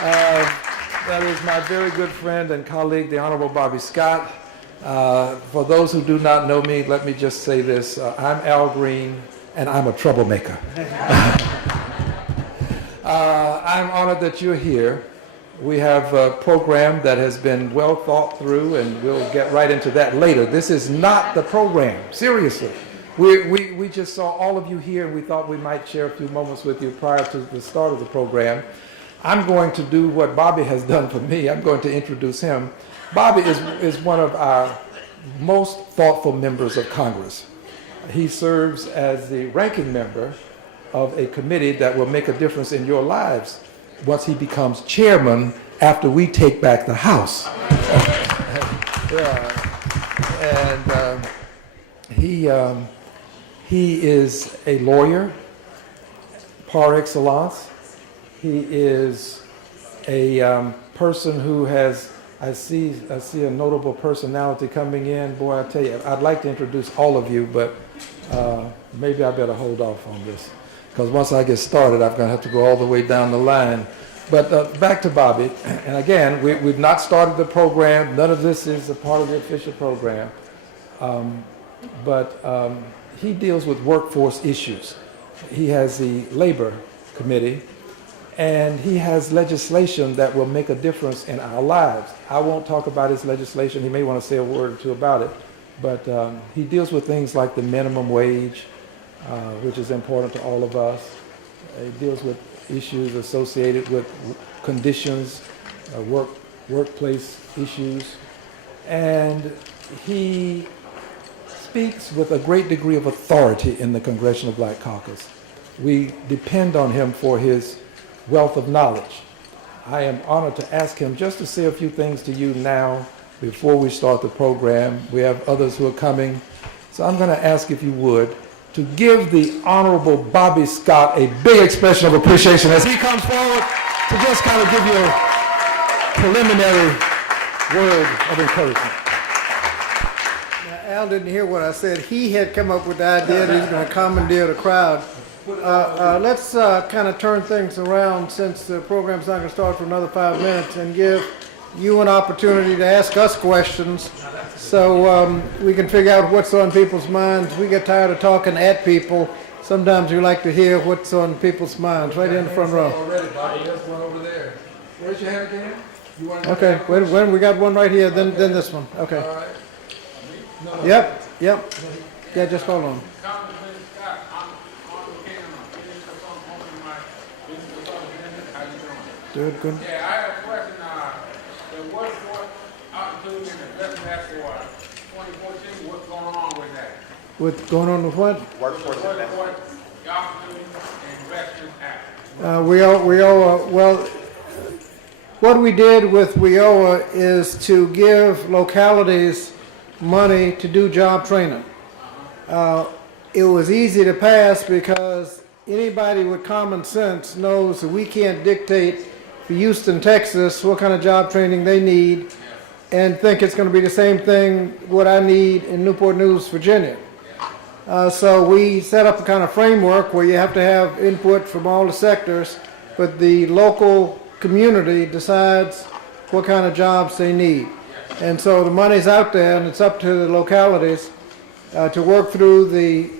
That is my very good friend and colleague, the Honorable Bobby Scott. For those who do not know me, let me just say this. I'm Al Green, and I'm a troublemaker. I'm honored that you're here. We have a program that has been well thought through, and we'll get right into that later. This is not the program, seriously. We just saw all of you here, and we thought we might share a few moments with you prior to the start of the program. I'm going to do what Bobby has done for me. I'm going to introduce him. Bobby is one of our most thoughtful members of Congress. He serves as the ranking member of a committee that will make a difference in your lives once he becomes chairman after we take back the House. And he is a lawyer par excellence. He is a person who has, I see a notable personality coming in. Boy, I tell you, I'd like to introduce all of you, but maybe I better hold off on this, because once I get started, I'm going to have to go all the way down the line. But back to Bobby, and again, we've not started the program. None of this is a part of the official program, but he deals with workforce issues. He has the Labor Committee, and he has legislation that will make a difference in our lives. I won't talk about his legislation. He may want to say a word or two about it, but he deals with things like the minimum wage, which is important to all of us. He deals with issues associated with conditions, workplace issues, and he speaks with a great degree of authority in the Congressional Black Caucus. We depend on him for his wealth of knowledge. I am honored to ask him just to say a few things to you now before we start the program. We have others who are coming. So I'm going to ask, if you would, to give the Honorable Bobby Scott a big expression of appreciation as he comes forward to just kind of give you a preliminary word of encouragement. Now, Al didn't hear what I said. He had come up with the idea that he's going to commandeer the crowd. Let's kind of turn things around, since the program's not going to start for another 5 minutes, and give you an opportunity to ask us questions so we can figure out what's on people's minds. We get tired of talking at people. Sometimes we like to hear what's on people's minds. Right in the front row. Already, Bobby. There's one over there. Raise your hand again. You want to Okay, when we got one right here, then this one. Okay. All right. No. Yep. Yeah, just hold on. Good. Yeah, I have a question. The workforce opportunity and investment act for 2014, what's going on with that? What's going on with what? Workforce opportunity and investment act. Well, what we did with WIOA is to give localities money to do job training. It was easy to pass because anybody with common sense knows that we can't dictate for Houston, Texas, what kind of job training they need, and think it's going to be the same thing what I need in Newport News, Virginia. So we set up a kind of framework where you have to have input from all the sectors, but the local community decides what kind of jobs they need. And so the money's out there, and it's up to the localities to work through the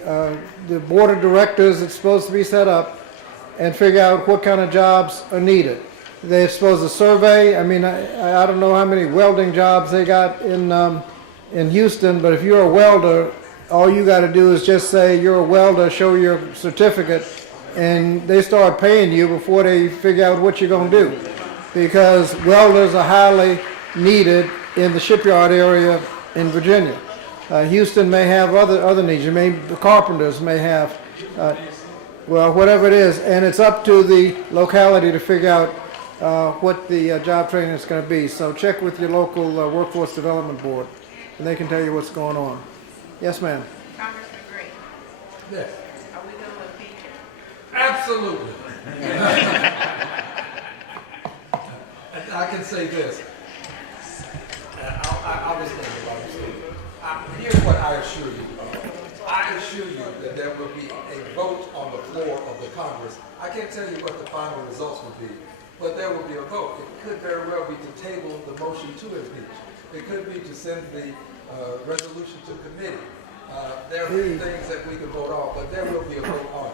board of directors that's supposed to be set up and figure out what kind of jobs are needed. They're supposed to survey. I mean, I don't know how many welding jobs they got in Houston, but if you're a welder, all you got to do is just say you're a welder, show your certificate, and they start paying you before they figure out what you're going to do, because welders are highly needed in the shipyard area in Virginia. Houston may have other needs. The carpenters may have, well, whatever it is, and it's up to the locality to figure out what the job training is going to be. So check with your local workforce development board, and they can tell you what's going on. Yes, ma'am. Congressman Green, Yes. are we going to impeach him? Absolutely. I can say this. I'll just think about it. Here's what I assure you. I assure you that there will be a vote on the floor of the Congress. I can't tell you what the final results will be, but there will be a vote. It could very well be to table the motion to impeach. It could be to send the resolution to committee. There are many things that we could vote off, but there will be a vote on it.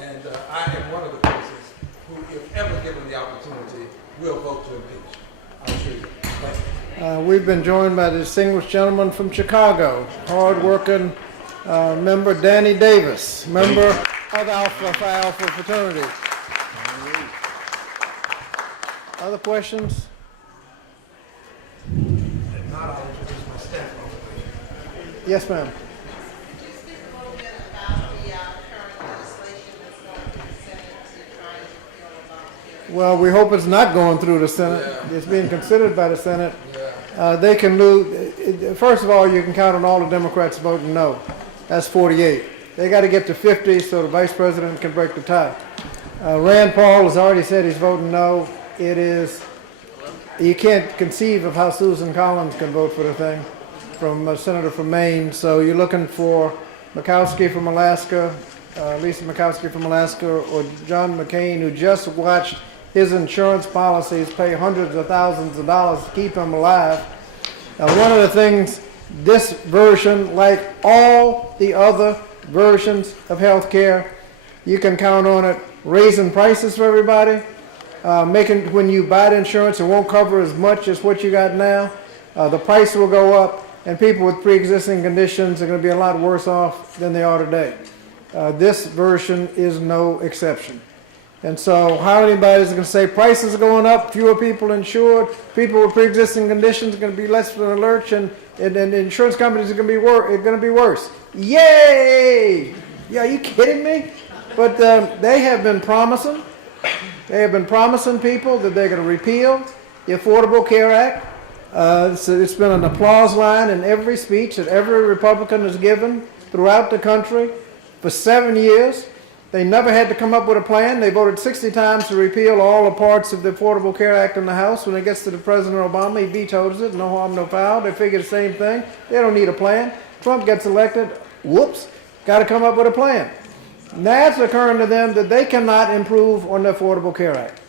And I am one of the persons who, if ever given the opportunity, will vote to impeach. I'm sure you. Thank you. We've been joined by the distinguished gentleman from Chicago, hard-working member Danny Davis, member of the Alpha Phi Alpha Fraternity. Other questions? If not, I'll introduce my staff. Yes, ma'am. Could you speak a little bit about the current legislation that's going through the Senate to try and repeal Obamacare? Well, we hope it's not going through the Senate. Yeah. It's being considered by the Senate. Yeah. They can lose. First of all, you can count on all the Democrats voting no. That's 48. They got to get to 50 so the vice president can break the tie. Rand Paul has already said he's voting no. It is, you can't conceive of how Susan Collins can vote for the thing, from a senator from Maine. So you're looking for Murkowski from Alaska, Lisa Murkowski from Alaska, or John McCain, who just watched his insurance policies pay hundreds of thousands of dollars to keep him alive. Now, one of the things, this version, like all the other versions of health care, you can count on it raising prices for everybody, making, when you buy the insurance, it won't cover as much as what you got now. The price will go up, and people with pre-existing conditions are going to be a lot worse off than they are today. This version is no exception. And so how anybody's going to say prices are going up, fewer people insured, people with pre-existing conditions are going to be less of an lurch, and the insurance companies are going to be worse. Yay! Yeah, are you kidding me? But they have been promising people that they're going to repeal the Affordable Care Act. So it's been an applause line in every speech that every Republican has given throughout the country for 7 years. They never had to come up with a plan. They voted 60 times to repeal all the parts of the Affordable Care Act in the House. When it gets to the President Obama, he vetoes it. No harm, no foul. They figure the same thing. They don't need a plan. Trump gets elected. Whoops. Got to come up with a plan. Now it's occurring to them that they cannot improve on the Affordable Care Act.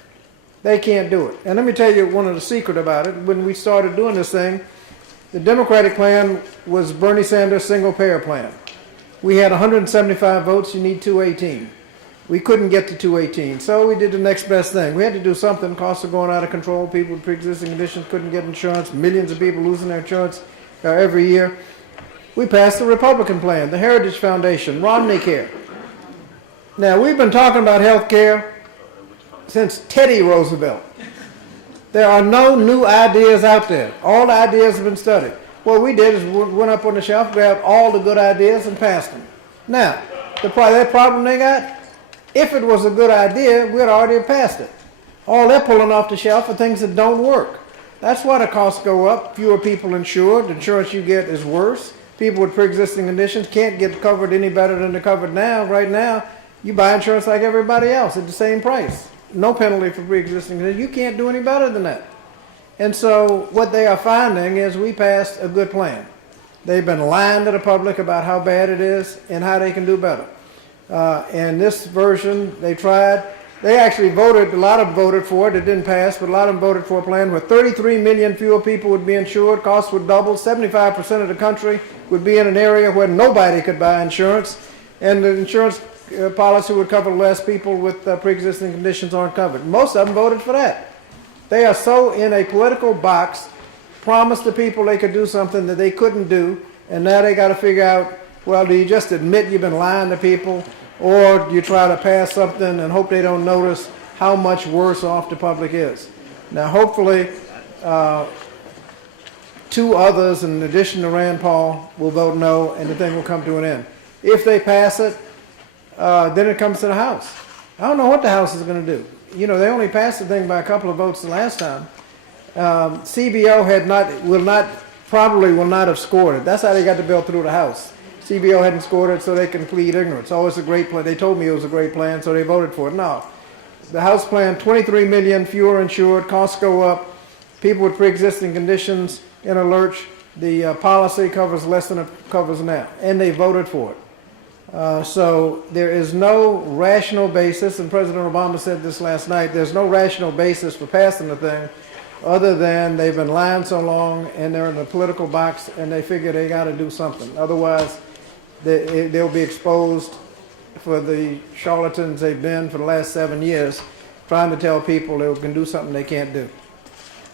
They can't do it. And let me tell you one of the secret about it. When we started doing this thing, the Democratic plan was Bernie Sanders' single-payer plan. We had 175 votes. You need 218. We couldn't get to 218, so we did the next best thing. We had to do something. Costs are going out of control. People with pre-existing conditions couldn't get insurance. Millions of people losing their insurance every year. We passed the Republican plan, the Heritage Foundation, Romney Care. Now, we've been talking about health care since Teddy Roosevelt. There are no new ideas out there. All the ideas have been studied. What we did is we went up on the shelf, grabbed all the good ideas, and passed them. Now, that problem they got, if it was a good idea, we'd already have passed it. All they're pulling off the shelf are things that don't work. That's why the costs go up. Fewer people insured. The insurance you get is worse. People with pre-existing conditions can't get covered any better than they're covered now. Right now, you buy insurance like everybody else at the same price. No penalty for pre-existing conditions. You can't do any better than that. And so what they are finding is we passed a good plan. They've been lying to the public about how bad it is and how they can do better. And this version, they tried. They actually voted, a lot of them voted for it. It didn't pass, but a lot of them voted for a plan where 33 million fewer people would be insured. Costs would double. 75% of the country would be in an area where nobody could buy insurance. And the insurance policy would cover less. People with pre-existing conditions aren't covered. Most of them voted for that. They are so in a political box, promised the people they could do something that they couldn't do, and now they got to figure out, well, do you just admit you've been lying to people, or do you try to pass something and hope they don't notice how much worse off the public is? Now, hopefully, two others, in addition to Rand Paul, will vote no, and the thing will come to an end. If they pass it, then it comes to the House. I don't know what the House is going to do. You know, they only passed the thing by a couple of votes the last time. CBO probably will not have scored it. That's how they got the bill through the House. CBO hadn't scored it, so they can plead ignorance. Oh, it's a great plan. They told me it was a great plan, so they voted for it. No. The House plan, 23 million fewer insured, costs go up, people with pre-existing conditions in a lurch. The policy covers less than it covers now, and they voted for it. So there is no rational basis, and President Obama said this last night, there's no rational basis for passing the thing other than they've been lying so long and they're in the political box and they figure they got to do something. Otherwise, they'll be exposed for the charlatans they've been for the last 7 years, trying to tell people they can do something they can't do.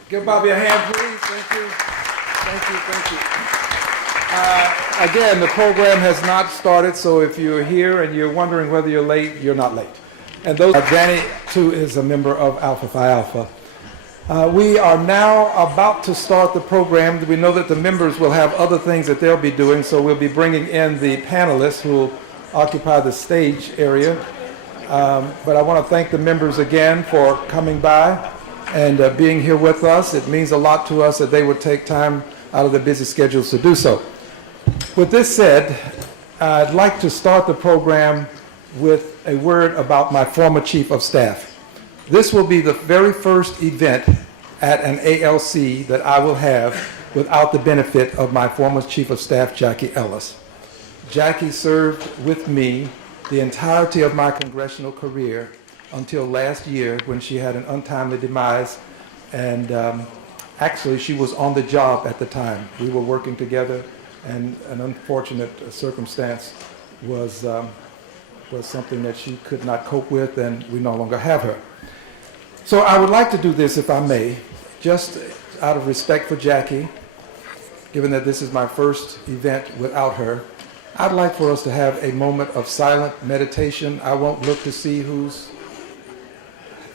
Give Bobby a hand, please. Thank you. Thank you. Thank you. Again, the program has not started, so if you're here and you're wondering whether you're late, you're not late. And those, Danny, too, is a member of Alpha Phi Alpha. We are now about to start the program. We know that the members will have other things that they'll be doing, so we'll be bringing in the panelists who will occupy the stage area. But I want to thank the members again for coming by and being here with us. It means a lot to us that they would take time out of their busy schedules to do so. With this said, I'd like to start the program with a word about my former chief of staff. This will be the very first event at an ALC that I will have without the benefit of my former chief of staff, Jackie Ellis. Jackie served with me the entirety of my congressional career until last year when she had an untimely demise, and actually she was on the job at the time. We were working together, and an unfortunate circumstance was something that she could not cope with, and we no longer have her. So I would like to do this, if I may, just out of respect for Jackie, given that this is my first event without her. I'd like for us to have a moment of silent meditation. I won't look to see who's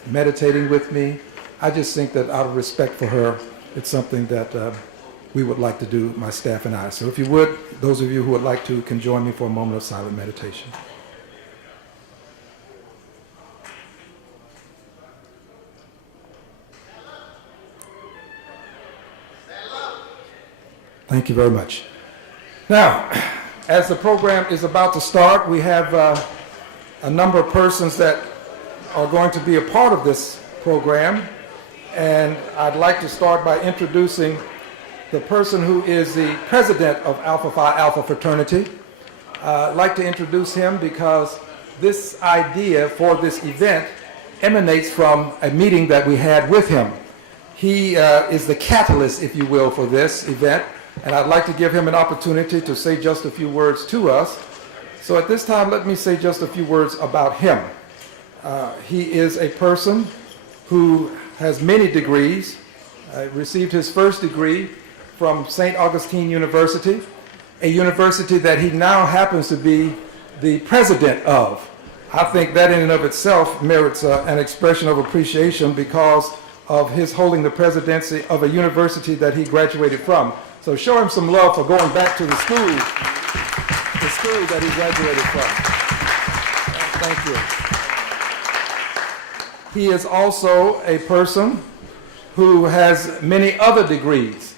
meditating with me. I just think that out of respect for her, it's something that we would like to do, my staff and I. So if you would, those of you who would like to can join me for a moment of silent meditation. Thank you very much. Now, as the program is about to start, we have a number of persons that are going to be a part of this program, and I'd like to start by introducing the person who is the president of Alpha Phi Alpha Fraternity. I'd like to introduce him because this idea for this event emanates from a meeting that we had with him. He is the catalyst, if you will, for this event, and I'd like to give him an opportunity to say just a few words to us. So at this time, let me say just a few words about him. He is a person who has many degrees, received his first degree from St. Augustine University, a university that he now happens to be the president of. I think that in and of itself merits an expression of appreciation because of his holding the presidency of a university that he graduated from. So show him some love for going back to the school that he graduated from. Thank you. He is also a person who has many other degrees.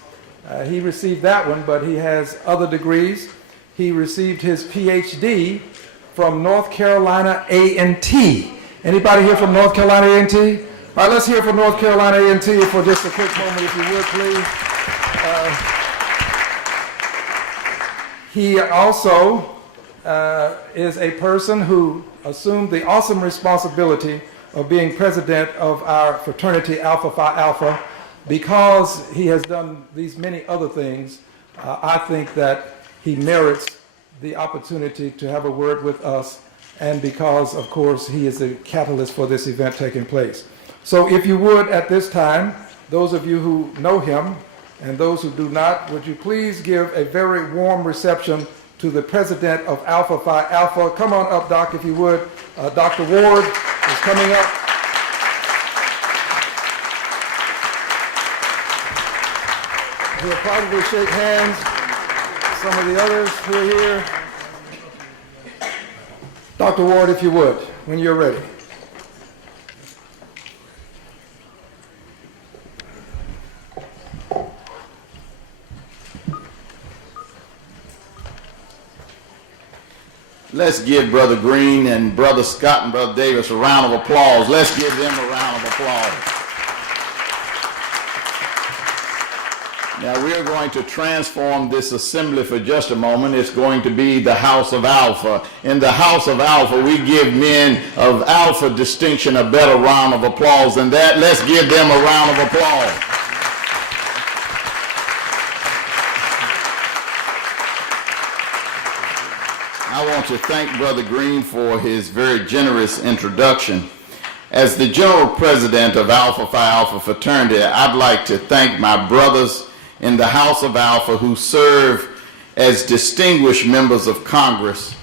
He received that one, but he has other degrees. He received his PhD from North Carolina A&T. Anybody here from North Carolina A&T? All right, let's hear from North Carolina A&T for just a quick moment, if you would, please. He also is a person who assumed the awesome responsibility of being president of our fraternity, Alpha Phi Alpha. Because he has done these many other things, I think that he merits the opportunity to have a word with us, and because, of course, he is the catalyst for this event taking place. So if you would, at this time, those of you who know him and those who do not, would you please give a very warm reception to the president of Alpha Phi Alpha. Come on up, Doc, if you would. Dr. Ward is coming up. We'll probably shake hands. Some of the others who are here. Dr. Ward, if you would, when you're ready. Let's give Brother Green and Brother Scott and Brother Davis a round of applause. Let's give them a round of applause. Now we are going to transform this assembly for just a moment. It's going to be the House of Alpha. In the House of Alpha, we give men of Alpha distinction a better round of applause than that. Let's give them a round of applause. I want to thank Brother Green for his very generous introduction. As the General President of Alpha Phi Alpha Fraternity, I'd like to thank my brothers in the House of Alpha who serve as distinguished members of Congress,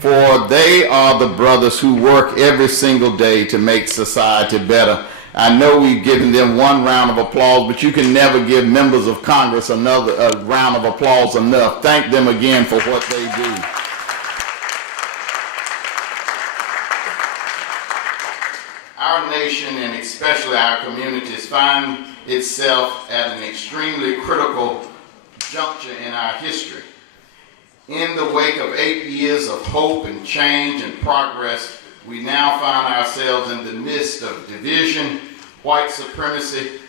for they are the brothers who work every single day to make society better. I know we've given them one round of applause, but you can never give members of Congress a round of applause enough. Thank them again for what they do. Our nation, and especially our communities, find itself at an extremely critical juncture in our history. In the wake of 8 years of hope and change and progress, we now find ourselves in the midst of division, white supremacy,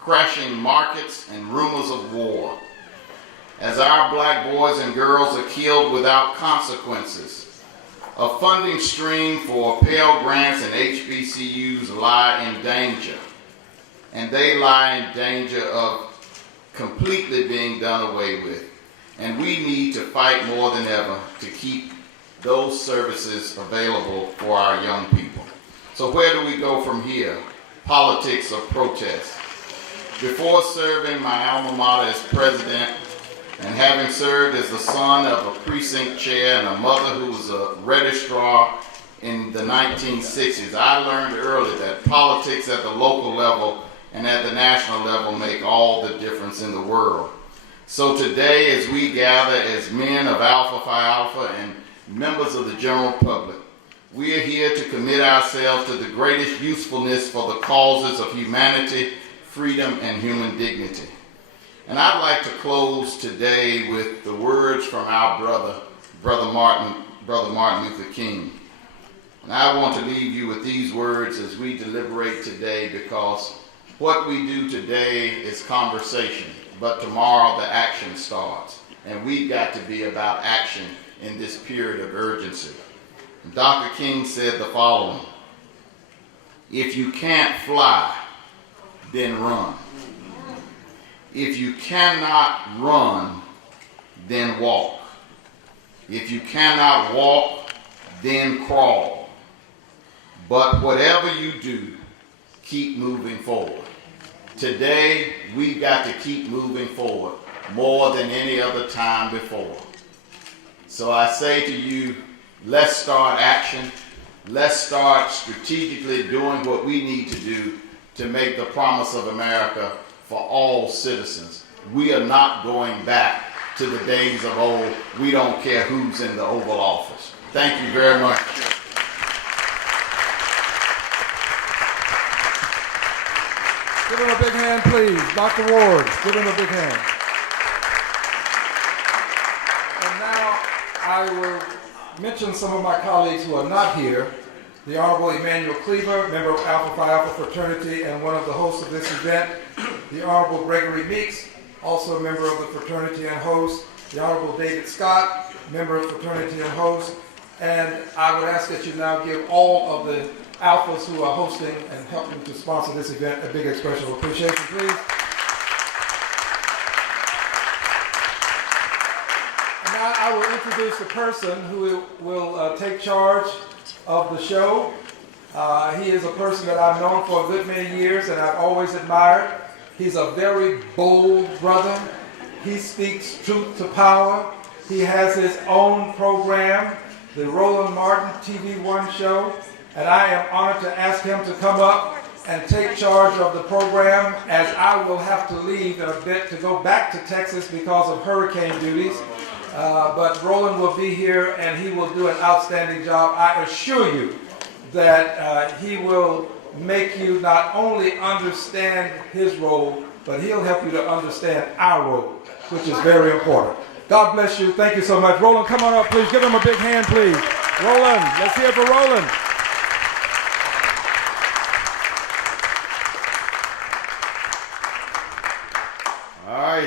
crashing markets, and rumors of war. As our black boys and girls are killed without consequences, a funding stream for Pell Grants and HBCUs lie in danger. And they lie in danger of completely being done away with. And we need to fight more than ever to keep those services available for our young people. So where do we go from here? Politics or protest? Before serving my alma mater as president, and having served as the son of a precinct chair and a mother who was a registrar in the 1960s, I learned early that politics at the local level and at the national level make all the difference in the world. So today, as we gather as men of Alpha Phi Alpha and members of the general public, we are here to commit ourselves to the greatest usefulness for the causes of humanity, freedom, and human dignity. And I'd like to close today with the words from our Brother Martin Luther King. And I want to leave you with these words as we deliberate today, because what we do today is conversation, but tomorrow the action starts. And we've got to be about action in this period of urgency. And Dr. King said the following: if you can't fly, then run. If you cannot run, then walk. If you cannot walk, then crawl. But whatever you do, keep moving forward. Today, we've got to keep moving forward more than any other time before. So I say to you, let's start action. Let's start strategically doing what we need to do to make the promise of America for all citizens. We are not going back to the days of old. We don't care who's in the Oval Office. Thank you very much. Give him a big hand, please. Dr. Ward, give him a big hand. And now I will mention some of my colleagues who are not here. The Honorable Emmanuel Cleaver, member of Alpha Phi Alpha Fraternity and one of the hosts of this event. The Honorable Gregory Meeks, also a member of the fraternity and host. The Honorable David Scott, member of fraternity and host. And I would ask that you now give all of the Alphas who are hosting and helping to sponsor this event a big expression of appreciation, please. And now I will introduce the person who will take charge of the show. He is a person that I've known for a good many years and I've always admired. He's a very bold brother. He speaks truth to power. He has his own program, the Roland Martin TV One show, and I am honored to ask him to come up and take charge of the program, as I will have to leave in a bit to go back to Texas because of hurricane duties. But Roland will be here and he will do an outstanding job. I assure you that he will make you not only understand his role, but he'll help you to understand our role, which is very important. God bless you. Thank you so much. Roland, come on up, please. Give him a big hand, please. Roland, let's hear it for Roland.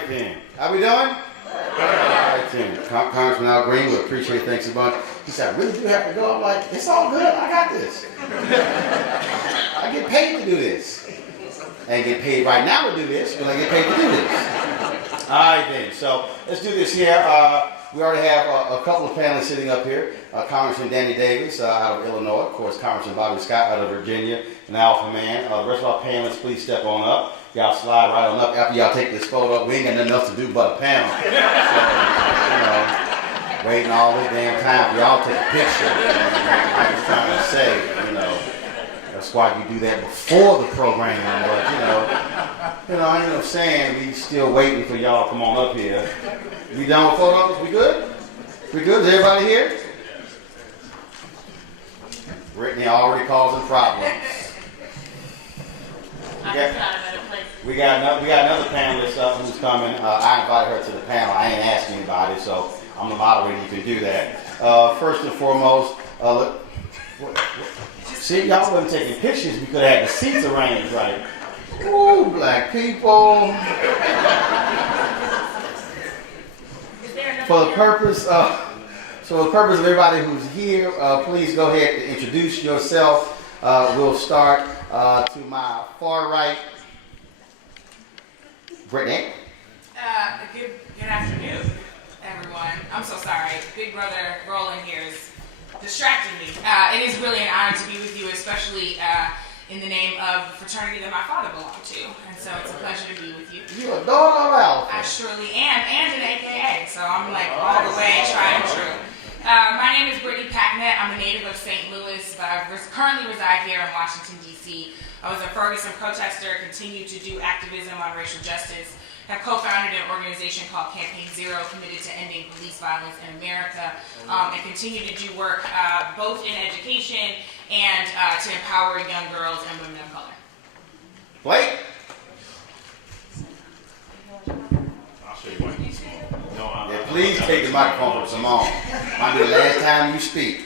right then. How we doing? All right then. Congressman Al Green, we appreciate it. Thanks a bunch. He said, I really do have to go. I'm like, it's all good. I got this. I get paid to do this. I ain't get paid right now to do this, but I get paid to do this. All right then. So let's do this here. We already have a couple of panelists sitting up here. Congressman Danny Davis out of Illinois. Of course, Congressman Bobby Scott out of Virginia, an Alpha man. The rest of our panelists, please step on up. Y'all slide right on up. After y'all take this photo, we ain't got nothing else to do but a panel. So, waiting all this damn time for y'all to take a picture. I'm just trying to say, that's why you do that before the program. But, I ain't no saying we still waiting for y'all to come on up here. We done with photos? We good? We good? Is everybody here? Brittany already causing problems. We got another panelist who's coming. I invited her to the panel. I ain't asking anybody, so I'm the moderator. You can do that. First and foremost, see, y'all wasn't taking pictures. We could have had the seats arranged right. Ooh, black people. For the purpose of everybody who's here, please go ahead and introduce yourself. We'll start to my far right. Brittany. Good afternoon, everyone. I'm so sorry. Big brother Roland here is distracting me. It is really an honor to be with you, especially in the name of the fraternity that my father belonged to. And so it's a pleasure to be with you. You a daughter of Alpha. I surely am, and an AKA. So I'm like all the way tried and true. My name is Brittany Packnett. I'm a native of St. Louis, but I currently reside here in Washington, D.C. I was a Ferguson protester, continue to do activism on racial justice, have co-founded an organization called Campaign Zero, committed to ending police violence in America, and continue to do work both in education and to empower young girls and women of color. Blake? I'll show you why he's small. No, Yeah, please take the microphone from Simone. Might be the last time you speak.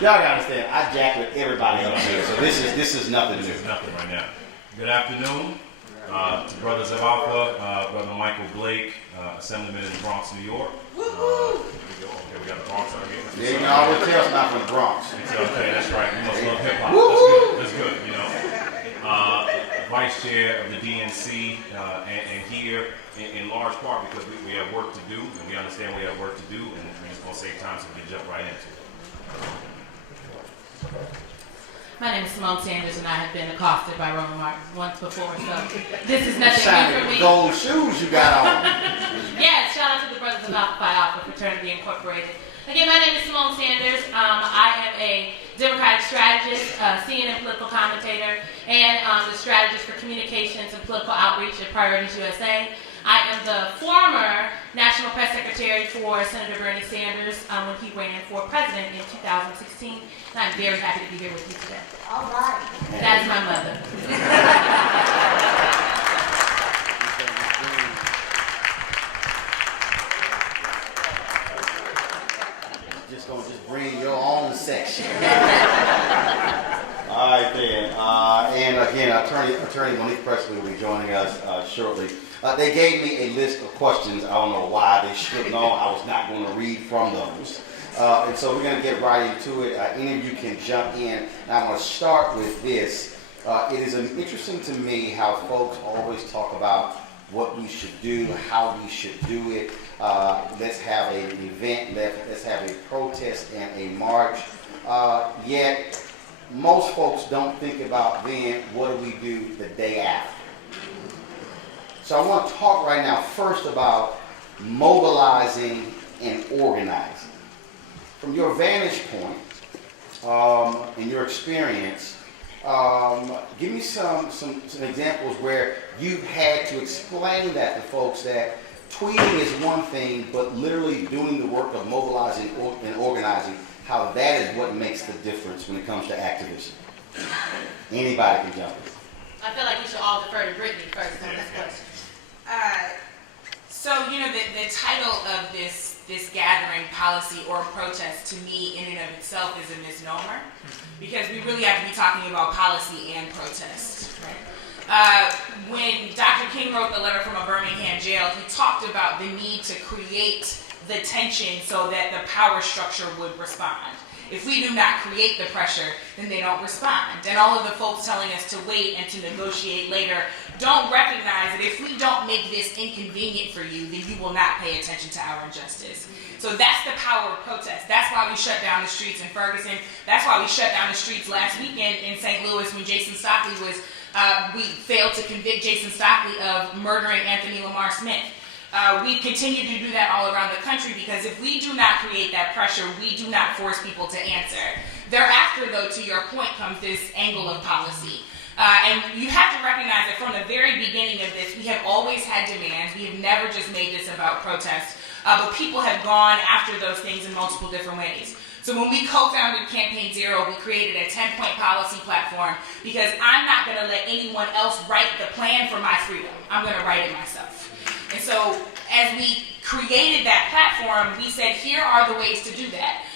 Y'all gotta understand, I jack with everybody up here, so this is nothing new. This is nothing right now. Good afternoon, brothers of Alpha, Brother Michael Blake, Assemblyman in the Bronx, New York. Okay, we got the Bronx out here. Yeah, you can always tell it's not from the Bronx. Okay, that's right. You must love hip hop. That's good. Vice Chair of the DNC, and here in large part because we have work to do, and we understand we have work to do, and we're just gonna save time so we can jump right into it. My name is Simone Sanders, and I have been accosted by Roman Martin once before, so this is nothing new for me. Gold shoes you got on. Yes, shout out to the brothers of Alpha Phi Alpha Fraternity Incorporated. Again, my name is Simone Sanders. I am a Democratic strategist, CNN political commentator, and the strategist for communications and political outreach at Priorities USA. I am the former National Press Secretary for Senator Bernie Sanders when he ran for president in 2016. And I'm very happy to be here with you today. All right. That's my mother. Just gonna bring your own section. All right then. And again, Attorney Monique Presley will be joining us shortly. They gave me a list of questions. I don't know why. They should know I was not going to read from those. And so we're going to get right into it. Any of you can jump in. And I'm going to start with this. It is interesting to me how folks always talk about what we should do, how we should do it. Let's have an event, let's have a protest and a march. Yet, most folks don't think about then what do we do the day after. So I want to talk right now first about mobilizing and organizing. From your vantage point and your experience, give me some examples where you've had to explain that to folks that tweeting is one thing, but literally doing the work of mobilizing and organizing, how that is what makes the difference when it comes to activism. Anybody can jump in. I feel like we should all defer to Brittany first on this question. So, the title of this gathering, policy or protest, to me in and of itself is a misnomer, because we really have to be talking about policy and protest. when Dr. King wrote the letter from a Birmingham jail, he talked about the need to create the tension so that the power structure would respond. If we do not create the pressure, then they don't respond. And all of the folks telling us to wait and to negotiate later don't recognize that if we don't make this inconvenient for you, then you will not pay attention to our injustice. So that's the power of protest. That's why we shut down the streets in Ferguson. That's why we shut down the streets last weekend in St. Louis when Jason Stockley was, we failed to convict Jason Stockley of murdering Anthony Lamar Smith. We continue to do that all around the country because if we do not create that pressure, we do not force people to answer. Thereafter, though, to your point comes this angle of policy. And you have to recognize that from the very beginning of this, we have always had demands. We have never just made this about protest. But people have gone after those things in multiple different ways. So when we co-founded Campaign Zero, we created a 10-point policy platform because I'm not going to let anyone else write the plan for my freedom. I'm going to write it myself. And so as we created that platform, we said, here are the ways to do that.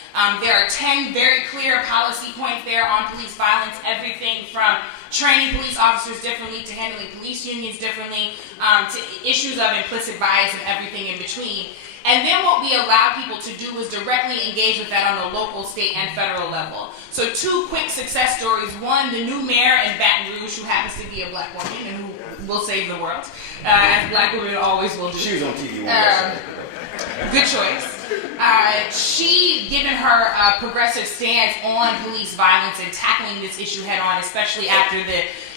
There are 10 very clear policy points there on police violence, everything from training police officers differently to handling police unions differently to issues of implicit bias and everything in between. And then what we allow people to do is directly engage with that on the local, state, and federal level. So 2 quick success stories. One, the new mayor in Baton Rouge, who happens to be a black woman and who will save the world, as black women always will do. She was on TV one yesterday. Good choice. She, given her progressive stance on police violence and tackling this issue head on, especially after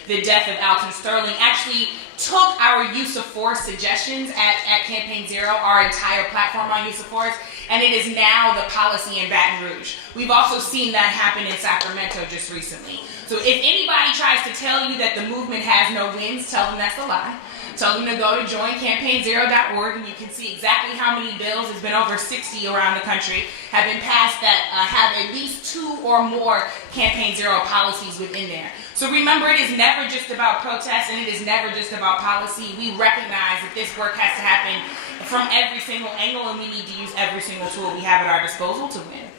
the death of Alton Sterling, actually took our use of force suggestions at Campaign Zero, our entire platform on use of force, and it is now the policy in Baton Rouge. We've also seen that happen in Sacramento just recently. So if anybody tries to tell you that the movement has no wins, tell them that's a lie. Tell them to go to joincampaignzero.org and you can see exactly how many bills, there's been over 60 around the country, have been passed that have at least 2 or more Campaign Zero policies within there. So remember, it is never just about protest and it is never just about policy. We recognize that this work has to happen from every single angle and we need to use every single tool we have at our disposal to win.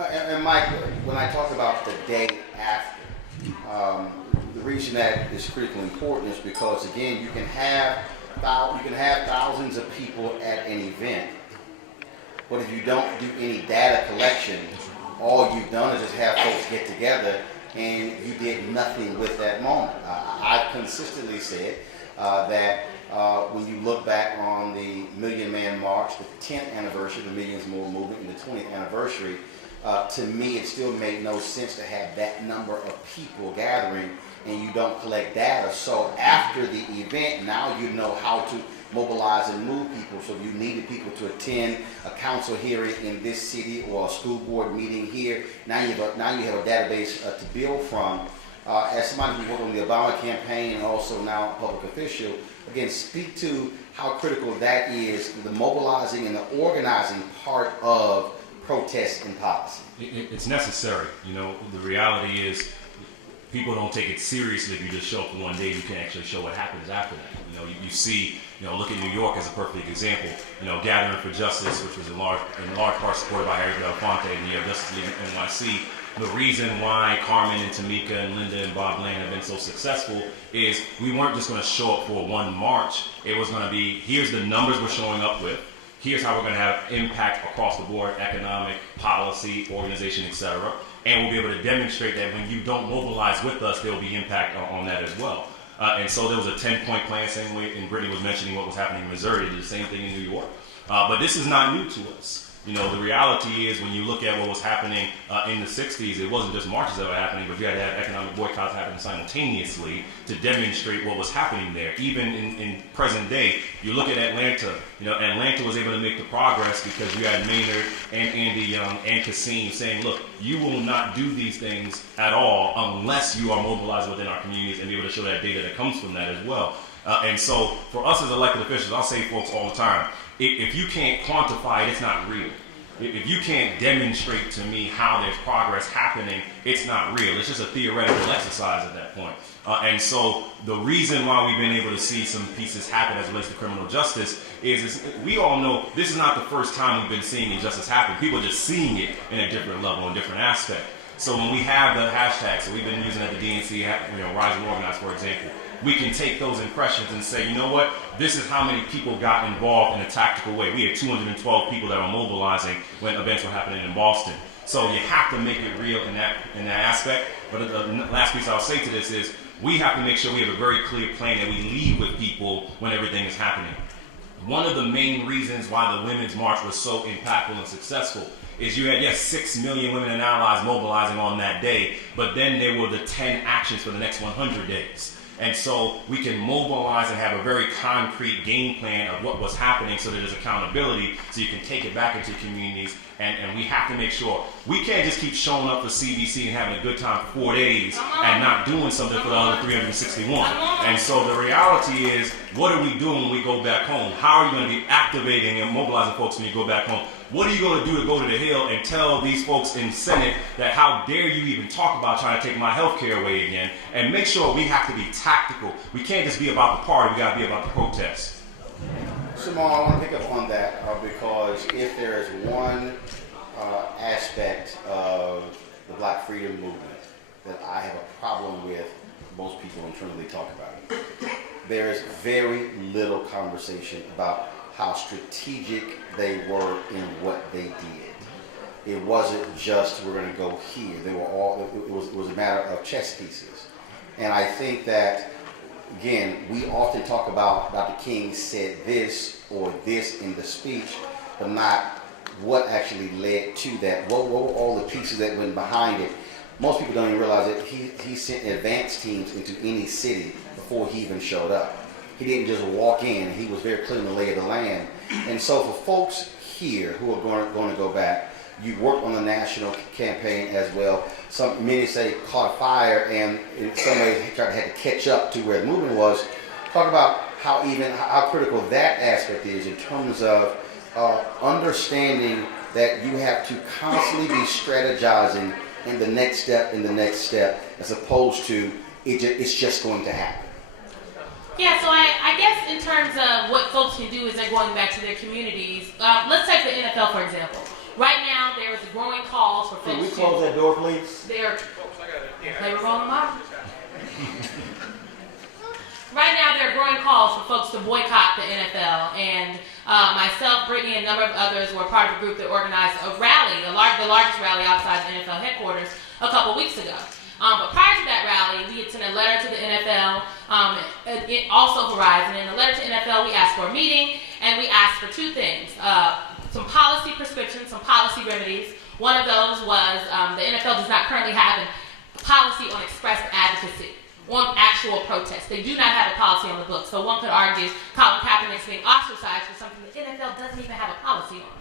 And Mike, when I talk about the day after, the reason that is critically important is because, again, you can have thousands of people at an event, but if you don't do any data collection, all you've done is just have folks get together and you did nothing with that moment. I've consistently said that when you look back on the Million Man March, the 10th anniversary of the Millions More movement, and the 20th anniversary, to me it still made no sense to have that number of people gathering and you don't collect data. So after the event, now you know how to mobilize and move people. So if you needed people to attend a council hearing in this city or a school board meeting here, now you have a database to build from. As somebody who worked on the Obama campaign and also now a public official, again, speak to how critical that is, the mobilizing and the organizing part of protest and policy. It's necessary. You know, the reality is people don't take it seriously if you just show up for one day. You can actually show what happens after that. You know, you see, look at New York as a perfect example. Gathering for Justice, which was in large part supported by Eric Belafonte and the Justice League NYC. The reason why Carmen and Tamika and Linda and Bob Lane have been so successful is we weren't just going to show up for one march. It was going to be, here's the numbers we're showing up with. Here's how we're going to have impact across the board, economic, policy, organization, etc. And we'll be able to demonstrate that when you don't mobilize with us, there will be impact on that as well. And so there was a 10-point plan, same way, and Brittany was mentioning what was happening in Missouri, did the same thing in New York. But this is not new to us. The reality is when you look at what was happening in the 60s, it wasn't just marches that were happening, but you had to have economic boycotts happening simultaneously to demonstrate what was happening there. Even in present day, you look at Atlanta, Atlanta was able to make the progress because you had Maynard and Andy Young and Kasim saying, look, you will not do these things at all unless you are mobilized within our communities and be able to show that data that comes from that as well. And so for us as elected officials, I'll say folks all the time, if you can't quantify it, it's not real. If you can't demonstrate to me how there's progress happening, it's not real. It's just a theoretical exercise at that point. And so the reason why we've been able to see some pieces happen as it relates to criminal justice is we all know this is not the first time we've been seeing injustice happen. People are just seeing it in a different level, in a different aspect. So when we have the hashtags, so we've been using at the DNC, Rise and Organize, for example, we can take those impressions and say, you know what, this is how many people got involved in a tactical way. We had 212 people that were mobilizing when events were happening in Boston. So you have to make it real in that aspect. But the last piece I'll say to this is, we have to make sure we have a very clear plan that we lead with people when everything is happening. One of the main reasons why the Women's March was so impactful and successful is you had, 6 million women and allies mobilizing on that day, but then there were the 10 actions for the next 100 days. And so we can mobilize and have a very concrete game plan of what was happening so that there's accountability, so you can take it back into communities. And we have to make sure we can't just keep showing up for CBC and having a good time for 4 days and not doing something for the other 361. And so the reality is, what are we doing when we go back home? How are you going to be activating and mobilizing folks when you go back home? What are you going to do to go to the Hill and tell these folks in Senate that how dare you even talk about trying to take my health care away again? And make sure we have to be tactical. We can't just be about the party, we got to be about the protest. Simone, I want to pick up on that because if there is one aspect of the Black freedom movement that I have a problem with, most people internally talk about it, there is very little conversation about how strategic they were in what they did. It wasn't just we're going to go here. They were all. It was a matter of chess pieces, and I think that again we often talk about Dr. King said this or this in the speech, but not what actually led to that. What were all the pieces that went behind it? Most people don't even realize that he sent advance teams into any city before he even showed up. He didn't just walk in. He was very clear on the lay of the land. And so for folks here who are going to go back, you worked on the national campaign as well. Many say caught fire, and in some ways had to catch up to where the movement was. Talk about how critical that aspect is in terms of understanding that you have to constantly be strategizing in the next step, as opposed to it's just going to happen. Yeah, so I guess in terms of what folks can do as they're going back to their communities, let's take the NFL, for example. Right now, there is a growing calls for folks Can we close that door, please? They were rolling them up. Right now, there are growing calls for folks to boycott the NFL, and myself, Brittany, and a number of others were part of a group that organized a rally, the largest rally outside the NFL headquarters, a couple weeks ago. But prior to that rally, we had sent a letter to the NFL, also Horizon. In the letter to NFL, we asked for a meeting, and we asked for two things. Some policy prescriptions, some policy remedies. One of those was the NFL does not currently have a policy on express advocacy, on actual protest. They do not have a policy on the books. So one could argue Colin Kaepernick's being ostracized for something the NFL doesn't even have a policy on.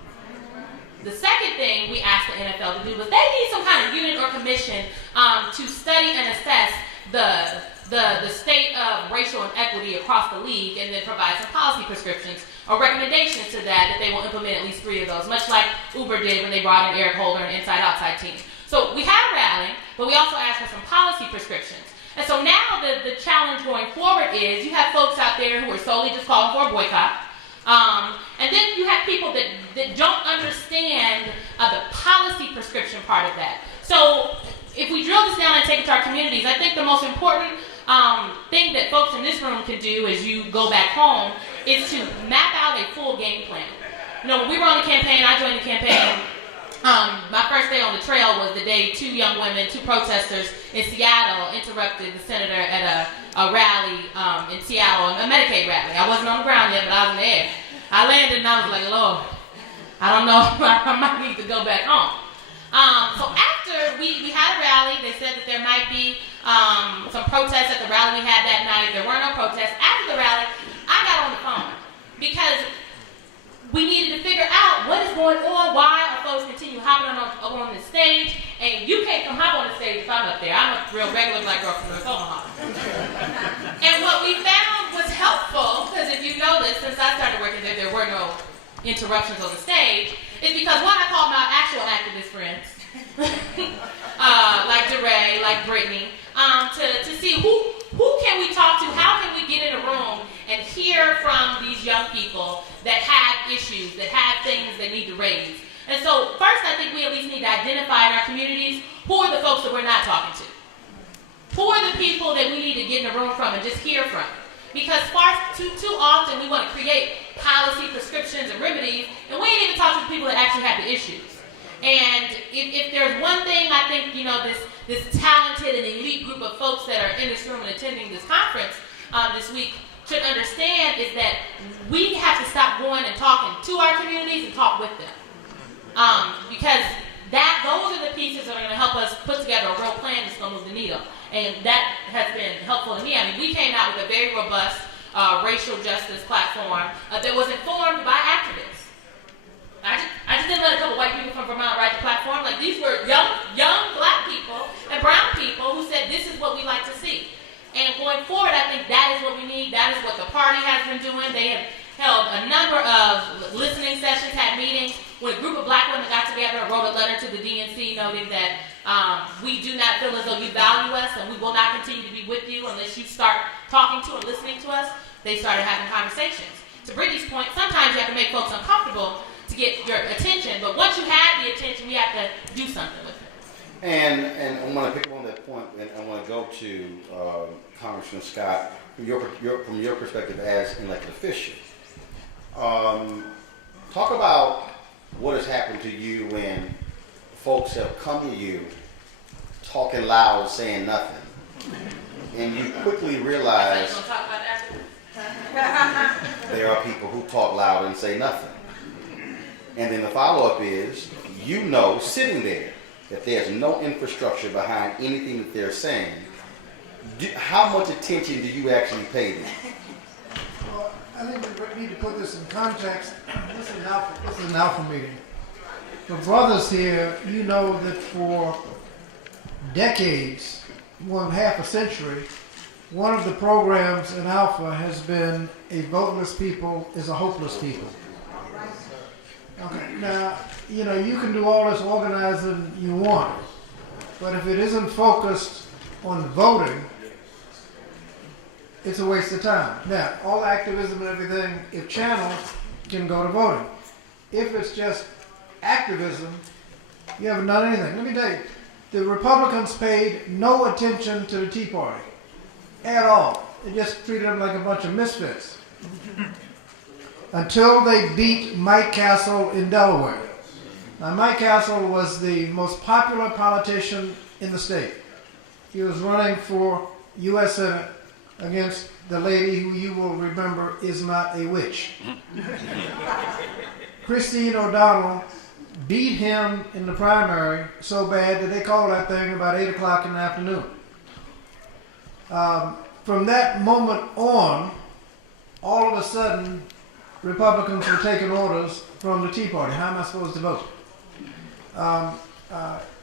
The second thing we asked the NFL to do was they need some kind of unit or commission to study and assess the state of racial inequity across the league, and then provide some policy prescriptions or recommendations to that they will implement at least 3 of those, much like Uber did when they brought in Eric Holder and Inside-Outside team. So we had a rally, but we also asked for some policy prescriptions. And so now the challenge going forward is you have folks out there who are solely just calling for a boycott. And then you have people that don't understand the policy prescription part of that. So if we drill this down and take it to our communities, I think the most important thing that folks in this room can do as you go back home is to map out a full game plan. You know, when we were on the campaign, I joined the campaign. My first day on the trail was the day 2 young women, 2 protesters in Seattle interrupted the senator at a rally in Seattle, a Medicaid rally. I wasn't on the ground yet, but I was in the air. I landed and I was like, Lord, I don't know, I might need to go back home. So after we had a rally, they said that there might be some protests at the rally we had that night. There were no protests. After the rally, I got on the phone because we needed to figure out what is going on, why our folks continue hopping on the stage, and you can't come hop on the stage if I'm up there. I'm a real regular black girl from Oklahoma. And what we found was helpful, because if you notice, since I started working there were no interruptions on the stage, is because one, I called my actual activist friends, like DeRay, like Brittany, to see who can we talk to, how can we get in a room and hear from these young people that have issues, that have things they need to raise. And so first, I think we at least need to identify in our communities who are the folks that we're not talking to. Who are the people that we need to get in the room from and just hear from? Because too often we want to create policy, prescriptions, and remedies, and we ain't even talking to people that actually have the issues. And if there's one thing I think, this talented and elite group of folks that are in this room and attending this conference this week should understand is that we have to stop going and talking to our communities and talk with them. Because those are the pieces that are going to help us put together a real plan that's going to move the needle. And that has been helpful to me. I mean, we came out with a very robust racial justice platform that was informed by activists. I just didn't let a couple white people from Vermont write the platform. Like, these were young black people and brown people who said, this is what we like to see. And going forward, I think that is what we need. That is what the party has been doing. They have held a number of listening sessions, had meetings. When a group of black women got together and wrote a letter to the DNC noting that we do not feel as though you value us and we will not continue to be with you unless you start talking to and listening to us, they started having conversations. To Brittany's point, sometimes you have to make folks uncomfortable to get your attention, but once you have the attention, we have to do something with it. And I want to pick up on that point, and I want to go to Congressman Scott from your perspective as an elected official. Talk about what has happened to you when folks have come to you talking loud, saying nothing, and you quickly realize there are people who talk loud and say nothing. And then the follow-up is, sitting there, that there's no infrastructure behind anything that they're saying. How much attention do you actually pay them? Well, I think we need to put this in context. This is an Alpha meeting. The brothers here, you know that for decades, more than half a century, one of the programs in Alpha has been a voteless people is a hopeless people. Okay, now, you can do all this organizing you want, but if it isn't focused on voting, it's a waste of time. Now, all activism and everything, if channeled, can go to voting. If it's just activism, you haven't done anything. Let me tell you, the Republicans paid no attention to the Tea Party at all. They just treated them like a bunch of misfits until they beat Mike Castle in Delaware. Now, Mike Castle was the most popular politician in the state. He was running for U.S. Senate against the lady who you will remember is not a witch. Christine O'Donnell beat him in the primary so bad that they called that thing about 8 o'clock in the afternoon. From that moment on, all of a sudden, Republicans were taking orders from the Tea Party. How am I supposed to vote?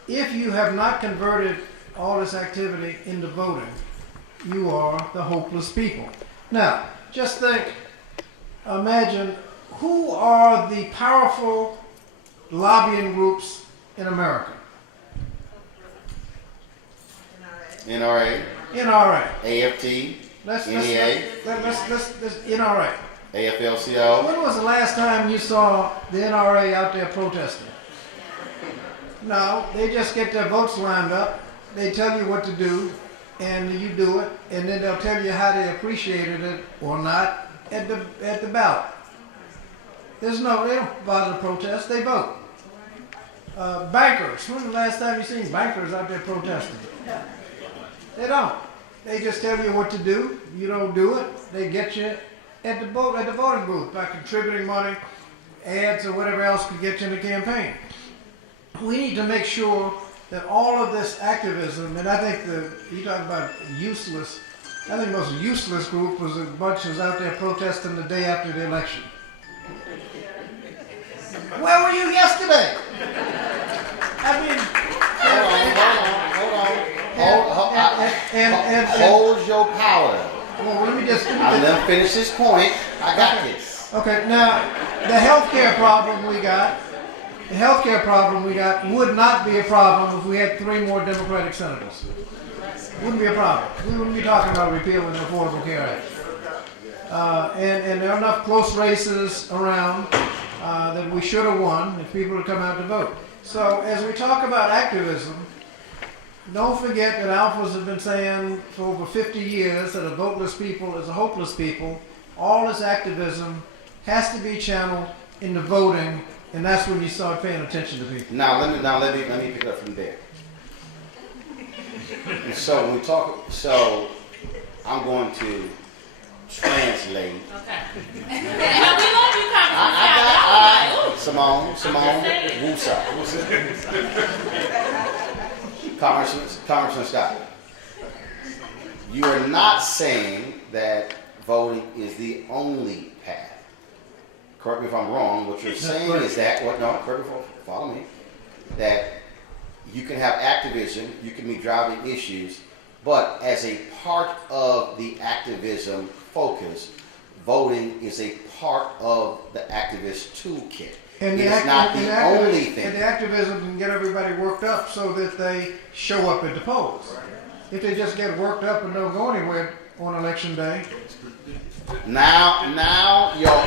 If you have not converted all this activity into voting, you are the hopeless people. Now, just imagine, who are the powerful lobbying groups in America? NRA. AFT. NEA. Let's NRA. AFL-CIO. When was the last time you saw the NRA out there protesting? No, they just get their votes lined up. They tell you what to do, and you do it, and then they'll tell you how they appreciated it or not at the ballot. They don't bother to protest, they vote. Bankers, when was the last time you seen bankers out there protesting? They don't. They just tell you what to do. You don't do it. They get you at the voting booth by contributing money, ads, or whatever else could get you in the campaign. We need to make sure that all of this activism, and I think you talk about useless, I think the most useless group was a bunch that was out there protesting the day after the election. Where were you yesterday? I mean, Hold your powder. Well, let me just I'm going to finish this point. I got this. Okay, now, the healthcare problem we got would not be a problem if we had 3 more Democratic senators. Wouldn't be a problem. We wouldn't be talking about repealing the Affordable Care Act. And there are enough close races around that we should have won if people had come out to vote. So as we talk about activism, don't forget that Alphas have been saying for over 50 years that a voteless people is a hopeless people. All this activism has to be channeled into voting, and that's when you start paying attention to people. Now let me pick up from there. And so when we talk, so I'm going to translate. Okay. No, we love you, Congressman. Simone, Wusa. Congressman Scott, you are not saying that voting is the only path. Correct me if I'm wrong. What you're saying is that, follow me, that you can have activism, you can be driving issues, but as a part of the activism focus, voting is a part of the activist toolkit. And it is not the only thing. And the activism can get everybody worked up so that they show up at the polls. If they just get worked up and don't go anywhere on election day. Now y'all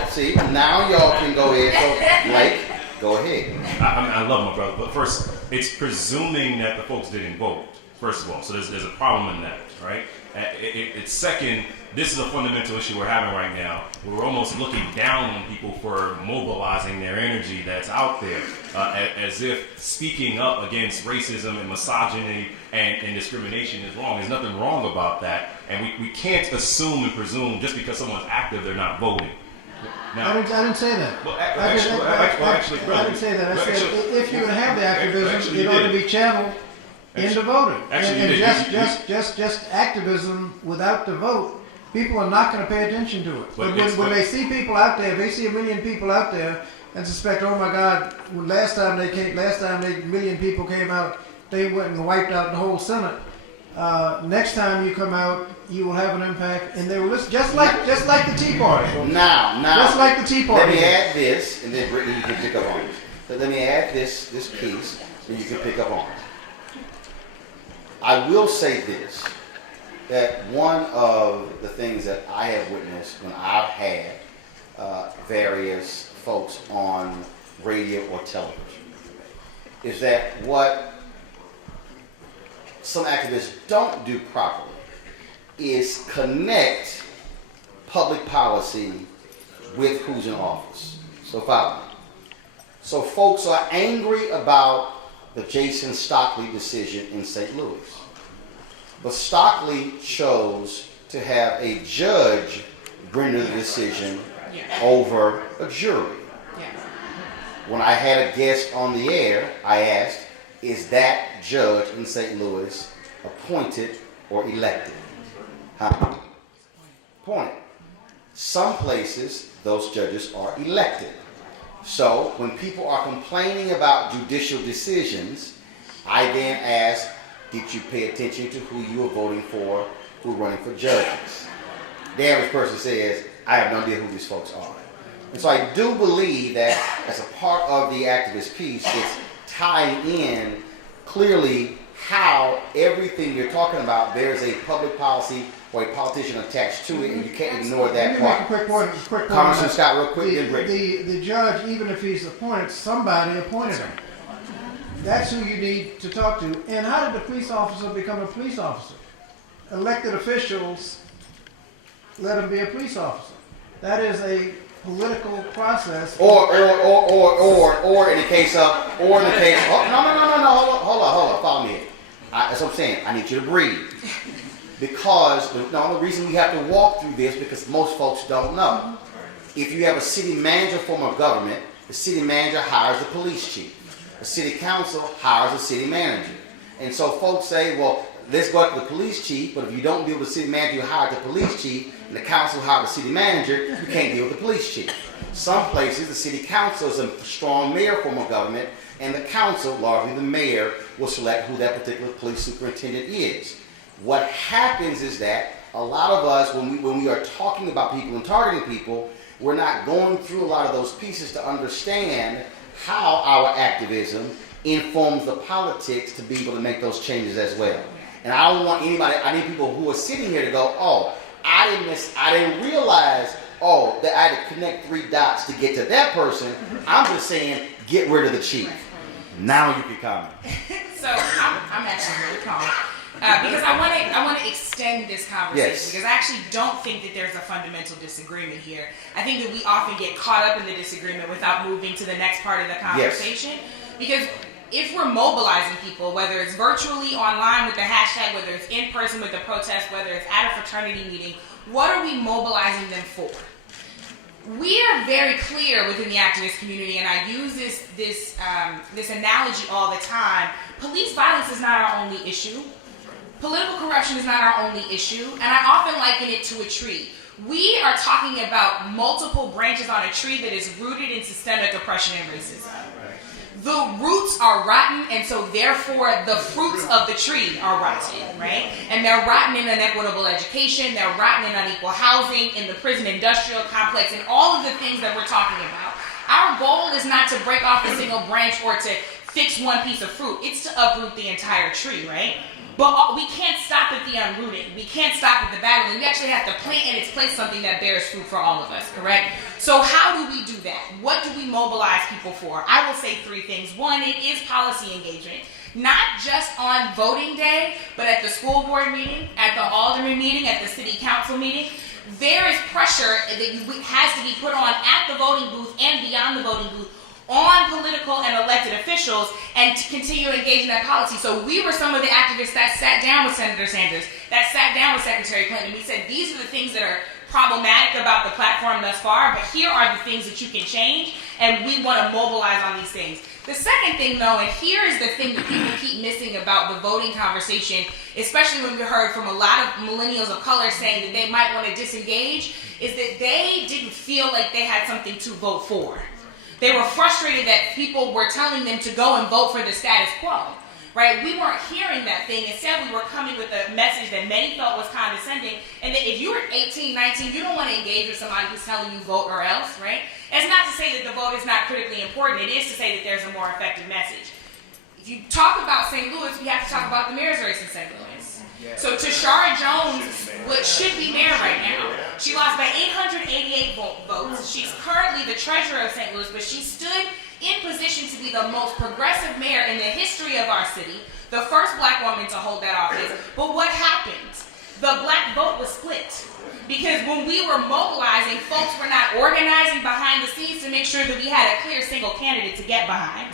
can go ahead. So Blake, go ahead. I love my brother, but first, it's presuming that the folks didn't vote. First of all, so there's a problem in that, right? It's second, this is a fundamental issue we're having right now. We're almost looking down on people for mobilizing their energy that's out there, as if speaking up against racism and misogyny and discrimination is wrong. There's nothing wrong about that, and we can't assume and presume just because someone's active they're not voting. Now, I didn't say that. Well, I didn't say that. I said if you have the activism, it ought to be channeled into voting. And just activism without the vote, people are not going to pay attention to it. But when they see people out there, they see 1 million people out there and suspect, oh my God, last time a million people came out, they went and wiped out the whole Senate. Next time you come out, you will have an impact, and they will listen, just like the Tea Party. Now, just like the Tea Party. Let me add this, and then Brittany, you can pick up on it. But let me add this piece, and you can pick up on it. I will say this, that one of the things that I have witnessed when I've had various folks on radio or television is that what some activists don't do properly is connect public policy with who's in office. So follow me. So folks are angry about the Jason Stockley decision in St. Louis. But Stockley chose to have a judge render the decision over a jury. When I had a guest on the air, I asked, is that judge in St. Louis appointed or elected? Appointed. Some places, those judges are elected. So when people are complaining about judicial decisions, I then ask, did you pay attention to who you were voting for, who were running for judges? The average person says, I have no idea who these folks are. And so I do believe that as a part of the activist piece, it's tying in clearly how everything you're talking about, there's a public policy or a politician attached to it, and you can't ignore that part. Let me make a quick point. Congressman Scott, real quick, then Rick. The judge, even if he's appointed, somebody appointed him. That's who you need to talk to. And how did the police officer become a police officer? Elected officials let him be a police officer. That is a political process. Or in the case of, hold on, follow me. That's what I'm saying. I need you to breathe. Because the only reason we have to walk through this because most folks don't know. If you have a city manager form of government, the city manager hires the police chief. The city council hires a city manager. And so folks say, well, let's go after the police chief, but if you don't deal with the city manager, you hire the police chief, and the council hire the city manager, you can't deal with the police chief. Some places, the city council is a strong mayor form of government, and the council, largely the mayor, will select who that particular police superintendent is. What happens is that a lot of us, when we are talking about people and targeting people, we're not going through a lot of those pieces to understand how our activism informs the politics to be able to make those changes as well. And I don't want anybody, I need people who are sitting here to go, oh, I didn't realize oh, that I had to connect 3 dots to get to that person. I'm just saying, get rid of the chief. Now you can comment. So I'm actually really calm because I want to extend this conversation because I actually don't think that there's a fundamental disagreement here. I think that we often get caught up in the disagreement without moving to the next part of the conversation because if we're mobilizing people, whether it's virtually, online with the hashtag, whether it's in person with the protest, whether it's at a fraternity meeting, what are we mobilizing them for? We are very clear within the activist community, and I use this analogy all the time. Police violence is not our only issue. Political corruption is not our only issue, and I often liken it to a tree. We are talking about multiple branches on a tree that is rooted in systemic oppression and racism. The roots are rotten, and so therefore the fruits of the tree are rotten, right? And they're rotten in inequitable education, they're rotten in unequal housing, in the prison industrial complex, and all of the things that we're talking about. Our goal is not to break off a single branch or to fix one piece of fruit. It's to uproot the entire tree, right? But we can't stop at the unrooting. We can't stop at the battling. We actually have to plant in its place something that bears fruit for all of us, correct? So how do we do that? What do we mobilize people for? I will say 3 things. One, it is policy engagement. Not just on voting day, but at the school board meeting, at the alderman meeting, at the city council meeting. There is pressure that has to be put on at the voting booth and beyond the voting booth on political and elected officials and to continue to engage in that policy. So we were some of the activists that sat down with Senator Sanders, that sat down with Secretary Clinton. We said, these are the things that are problematic about the platform thus far, but here are the things that you can change, and we want to mobilize on these things. The second thing, though, and here is the thing that people keep missing about the voting conversation, especially when we heard from a lot of millennials of color saying that they might want to disengage, is that they didn't feel like they had something to vote for. They were frustrated that people were telling them to go and vote for the status quo, right? We weren't hearing that thing. Instead, we were coming with a message that many felt was condescending, and that if you were 18, 19, you don't want to engage with somebody who's telling you vote or else, right? It's not to say that the vote is not critically important. It is to say that there's a more effective message. If you talk about St. Louis, we have to talk about the mayor's race in St. Louis. So Tashara Jones should be mayor right now. She lost by 888 votes. She's currently the treasurer of St. Louis, but she stood in position to be the most progressive mayor in the history of our city, the first black woman to hold that office. But what happened? The black vote was split. Because when we were mobilizing, folks were not organizing behind the scenes to make sure that we had a clear single candidate to get behind.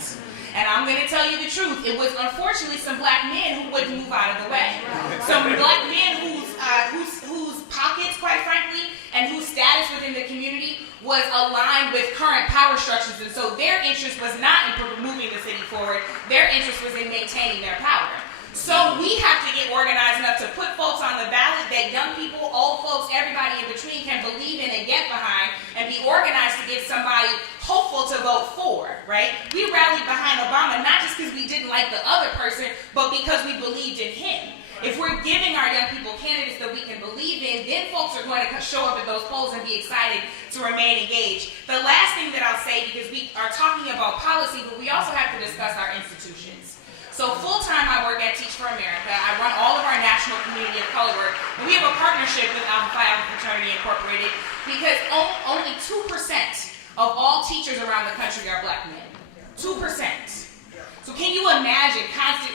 And I'm going to tell you the truth. It was unfortunately some black men who wouldn't move out of the way. Some black men whose pockets, quite frankly, and whose status within the community was aligned with current power structures. And so their interest was not in moving the city forward. Their interest was in maintaining their power. So we have to get organized enough to put folks on the ballot that young people, old folks, everybody in between can believe in and get behind, and be organized to get somebody hopeful to vote for, right? We rallied behind Obama not just because we didn't like the other person, but because we believed in him. If we're giving our young people candidates that we can believe in, then folks are going to show up at those polls and be excited to remain engaged. The last thing that I'll say, because we are talking about policy, but we also have to discuss our institutions. So full-time I work at Teach for America. I run all of our national community of color work, and we have a partnership with Alpha Phi Alpha Fraternity Incorporated because only 2% of all teachers around the country are black men. 2%. So can you imagine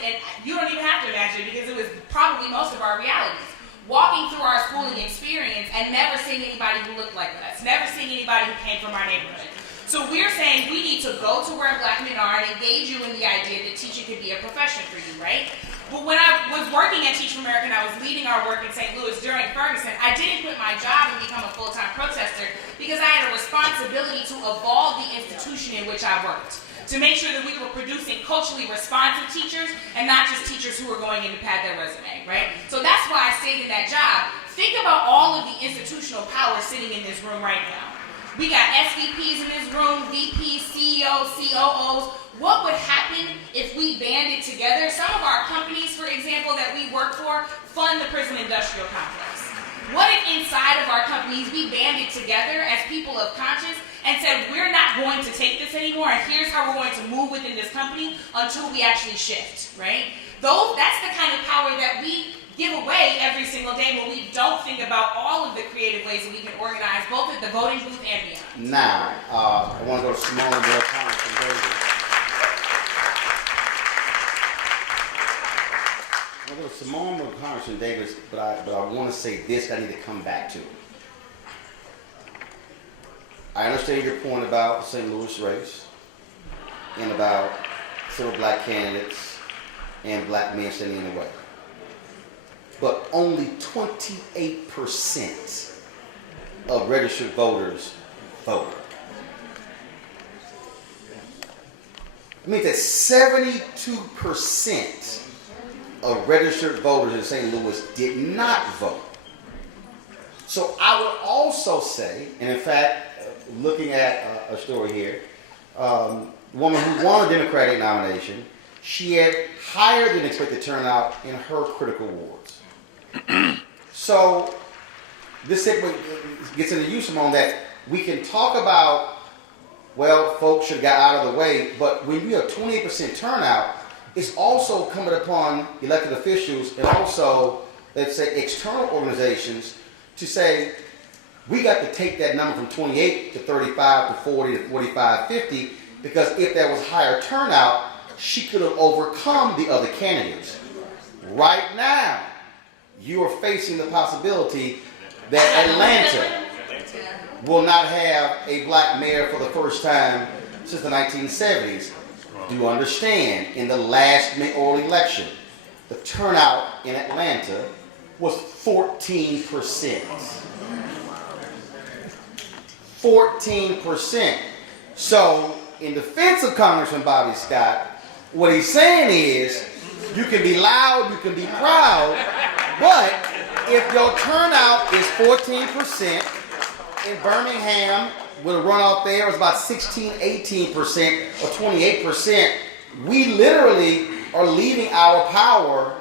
and you don't even have to imagine it because it was probably most of our realities, walking through our schooling experience and never seeing anybody who looked like us, never seeing anybody who came from our neighborhood. So we're saying we need to go to where black men are and engage you in the idea that teaching could be a profession for you, right? But when I was working at Teach for America and I was leading our work in St. Louis during Ferguson, I didn't quit my job and become a full-time protester because I had a responsibility to evolve the institution in which I worked, to make sure that we were producing culturally responsive teachers and not just teachers who were going in to pad their resume, right? So that's why I stayed in that job. Think about all of the institutional power sitting in this room right now. We got SVPs in this room, VPs, CEOs, COOs. What would happen if we banded together? Some of our companies, for example, that we work for, fund the prison industrial complex. What if inside of our companies we banded together as people of conscience and said, we're not going to take this anymore, and here's how we're going to move within this company until we actually shift, right? That's the kind of power that we give away every single day, but we don't think about all of the creative creative ways that we can organize both at the voting booth and beyond. Now, I want to go to Simone and Bill Congressman Davis. I'm going to go to Simone and Congressman Davis, but I want to say this. I need to come back to. I understand your point about the St. Louis race and about several black candidates and black men standing in the way. But only 28% of registered voters vote. It means that 72% of registered voters in St. Louis did not vote. So I would also say, and in fact, looking at a story here, a woman who won a Democratic nomination, she had higher than expected turnout in her critical wards. So this segment gets into you, Simone, that we can talk about, well, folks should have got out of the way, but when you have 28% turnout, it's also coming upon elected officials and also, let's say, external organizations to say, we got to take that number from 28 to 35 to 40 to 45, 50, because if there was higher turnout, she could have overcome the other candidates. Right now, you are facing the possibility that Atlanta will not have a black mayor for the first time since the 1970s. Do understand, in the last mayoral election, the turnout in Atlanta was 14%. 14%. So, in defense of Congressman Bobby Scott, what he's saying is, you can be loud, you can be proud, but if your turnout is 14%, in Birmingham, with a runoff there, it was about 16, 18%, or 28%. We literally are leaving our power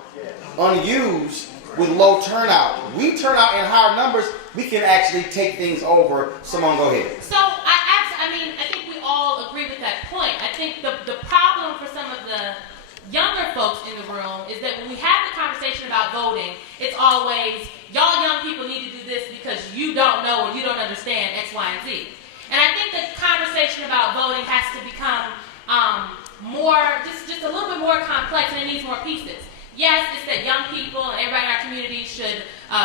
unused with low turnout. We turn out in higher numbers, we can actually take things over. Simone, go ahead. So, I think we all agree with that point. I think the problem for some of the younger folks in the room is that when we have the conversation about voting, it's always, y'all young people need to do this because you don't know or you don't understand X, Y, and Z. And I think the conversation about voting has to become just a little bit more complex, and it needs more pieces. Yes, it's that young people and everybody in our community should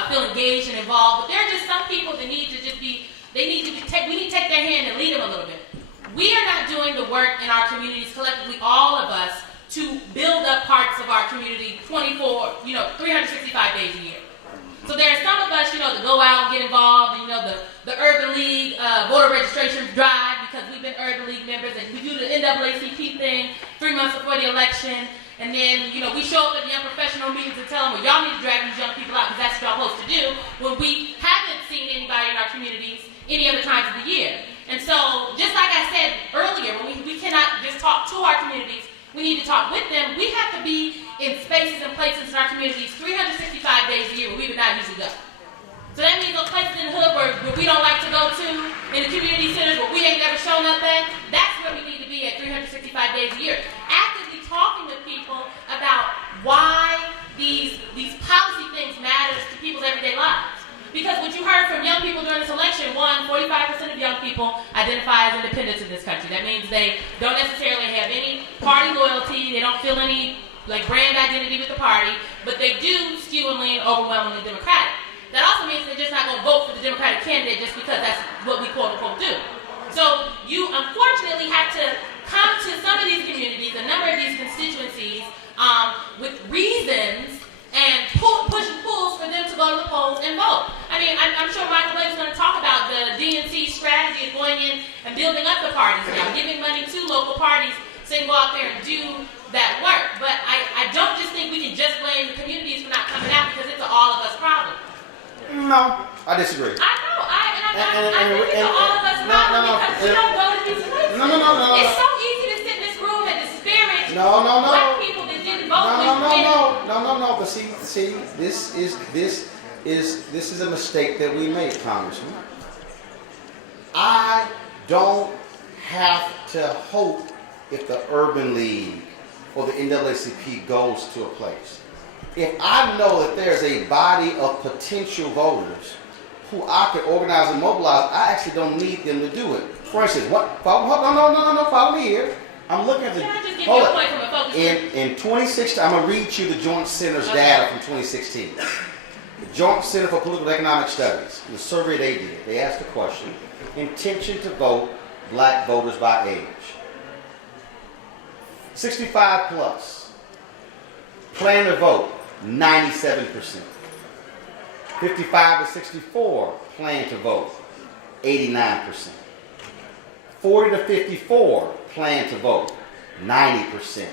feel engaged and involved, but there are just some people that need to just be, we need to take their hand and lead them a little bit. We are not doing the work in our communities collectively, all of us, to build up parts of our community 365 days a year. So there are some of us, that go out and get involved in, the Urban League voter registration drive, because we've been Urban League members, and we do the NAACP thing 3 months before the election, and then, we show up at the young professional meetings and tell them, well, y'all need to drag these young people out, because that's what y'all supposed to do, when we haven't seen anybody in our communities any other times of the year. And so, just like I said earlier, when we cannot just talk to our communities, we need to talk with them. We have to be in spaces and places in our communities 365 days a year where we would not usually go. So that means those places in the hood where we don't like to go to, in the community centers where we ain't never shown up at, that's where we need to be at 365 days a year. Actively talking with people about why these policy things matter to people's everyday lives. Because what you heard from young people during this election, 45% of young people identify as independents in this country. That means they don't necessarily have any party loyalty, they don't feel any brand identity with the party, but they do skew and lean overwhelmingly Democratic. That also means they're just not going to vote for the Democratic candidate just because that's what we quote unquote do. So you unfortunately have to come to some of these communities, a number of these constituencies, with reasons and push and pulls for them to go to the polls and vote. I'm sure Michael Blake is going to talk about the DNC strategy of going in and building up the parties now, giving money to local parties so they can go out there and do that work. But I don't just think we can just blame the communities for not coming out, because it's an all of us problem. No, I disagree. I know, I think it's an all of us problem because we don't go to these places. No. It's so easy to sit in this room and disparage black people that didn't vote. No. But see, this is a mistake that we made, Congressman. I don't have to hope if the Urban League or the NAACP goes to a place. If I know that there's a body of potential voters who I can organize and mobilize, I actually don't need them to do it. For instance, no, follow me here. I'm looking at the. Can I just give you a point from a focus group? In 2016, I'm gonna read you the Joint Center's data from 2016. The Joint Center for Political and Economic Studies, the survey they did, they asked the question: intention to vote, black voters by age. 65 plus. Plan to vote, 97%. 55 to 64, plan to vote, 89%. 40 to 54, plan to vote, 90%.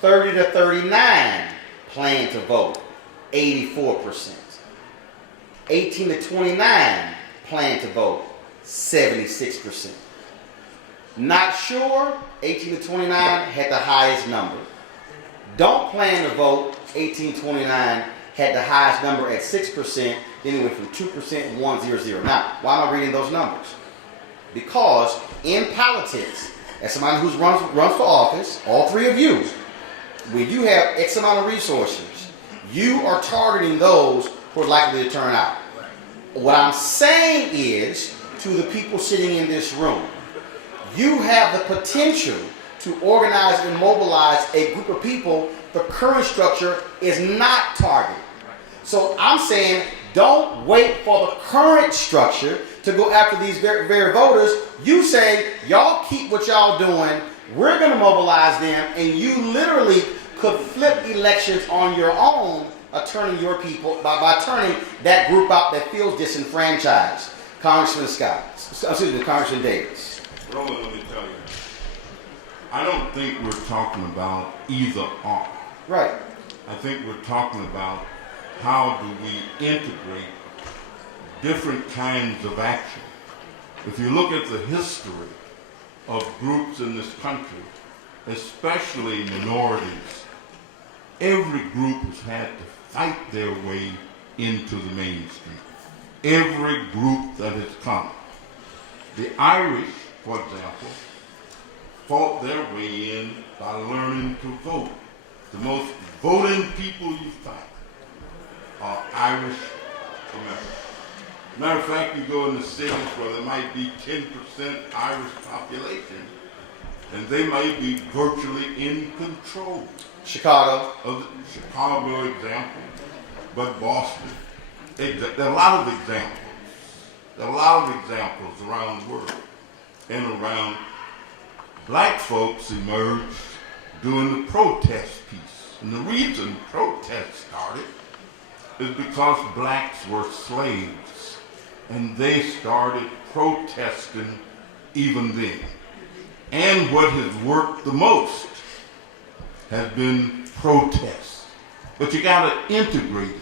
30 to 39, plan to vote, 84%. 18 to 29, plan to vote, 76%. Not sure, 18 to 29 had the highest number. Don't plan to vote, 18 to 29 had the highest number at 6%, then it went from 2% to 100. Now, why am I reading those numbers? Because in politics, as somebody who runs for office, all three of you, when you have X amount of resources, you are targeting those who are likely to turn out. What I'm saying is, to the people sitting in this room, you have the potential to organize and mobilize a group of people the current structure is not targeting. So I'm saying, don't wait for the current structure to go after these very voters. You say, y'all keep what y'all doing, we're going to mobilize them, and you literally could flip elections on your own, turning your people, by turning that group out that feels disenfranchised. Congressman Congressman Davis. Roland, let me tell you, I don't think we're talking about either or. Right. I think we're talking about how do we integrate different kinds of action. If you look at the history of groups in this country, especially minorities, every group has had to fight their way into the mainstream. Every group that has come. The Irish, for example, fought their way in by learning to vote. The most voting people you find are Irish Americans. Matter of fact, you go in the cities where there might be 10% Irish population, and they might be virtually in control. Chicago. Of the Chicago example, but Boston. There are a lot of examples. There are a lot of examples around the world and around. Black folks emerged during the protest piece. And the reason protests started is because blacks were slaves. And they started protesting even then. And what has worked the most has been protests. But you gotta integrate it.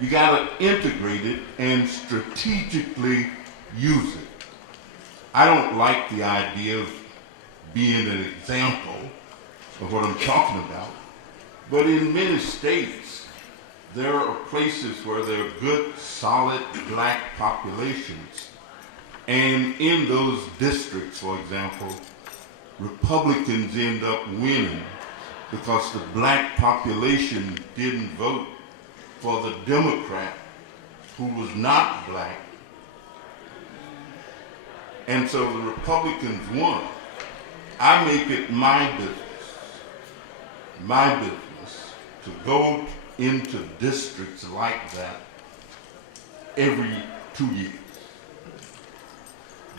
You gotta integrate it and strategically use it. I don't like the idea of being an example of what I'm talking about, but in many states, there are places where there are good, solid black populations, and in those districts, for example, Republicans end up winning because the black population didn't vote for the Democrat who was not black, and so the Republicans won. I make it my business to go into districts like that every 2 years.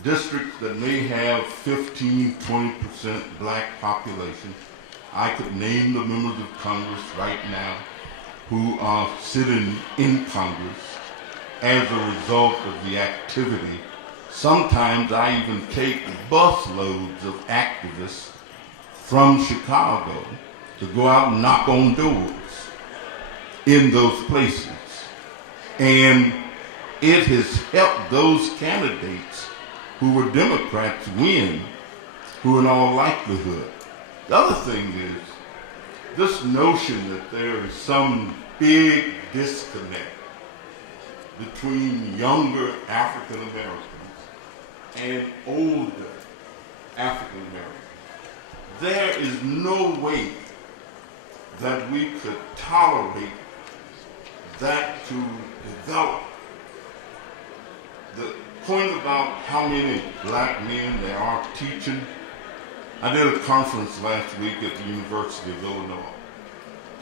Districts that may have 15, 20% black population. I could name the members of Congress right now who are sitting in Congress as a result of the activity. Sometimes I even take busloads of activists from Chicago to go out and knock on doors in those places. And it has helped those candidates who were Democrats win, who in all likelihood. The other thing is this notion that there is some big disconnect between younger African Americans and older African Americans. There is no way that we could tolerate that to develop point about how many black men there are teaching, I did a conference last week at the University of Illinois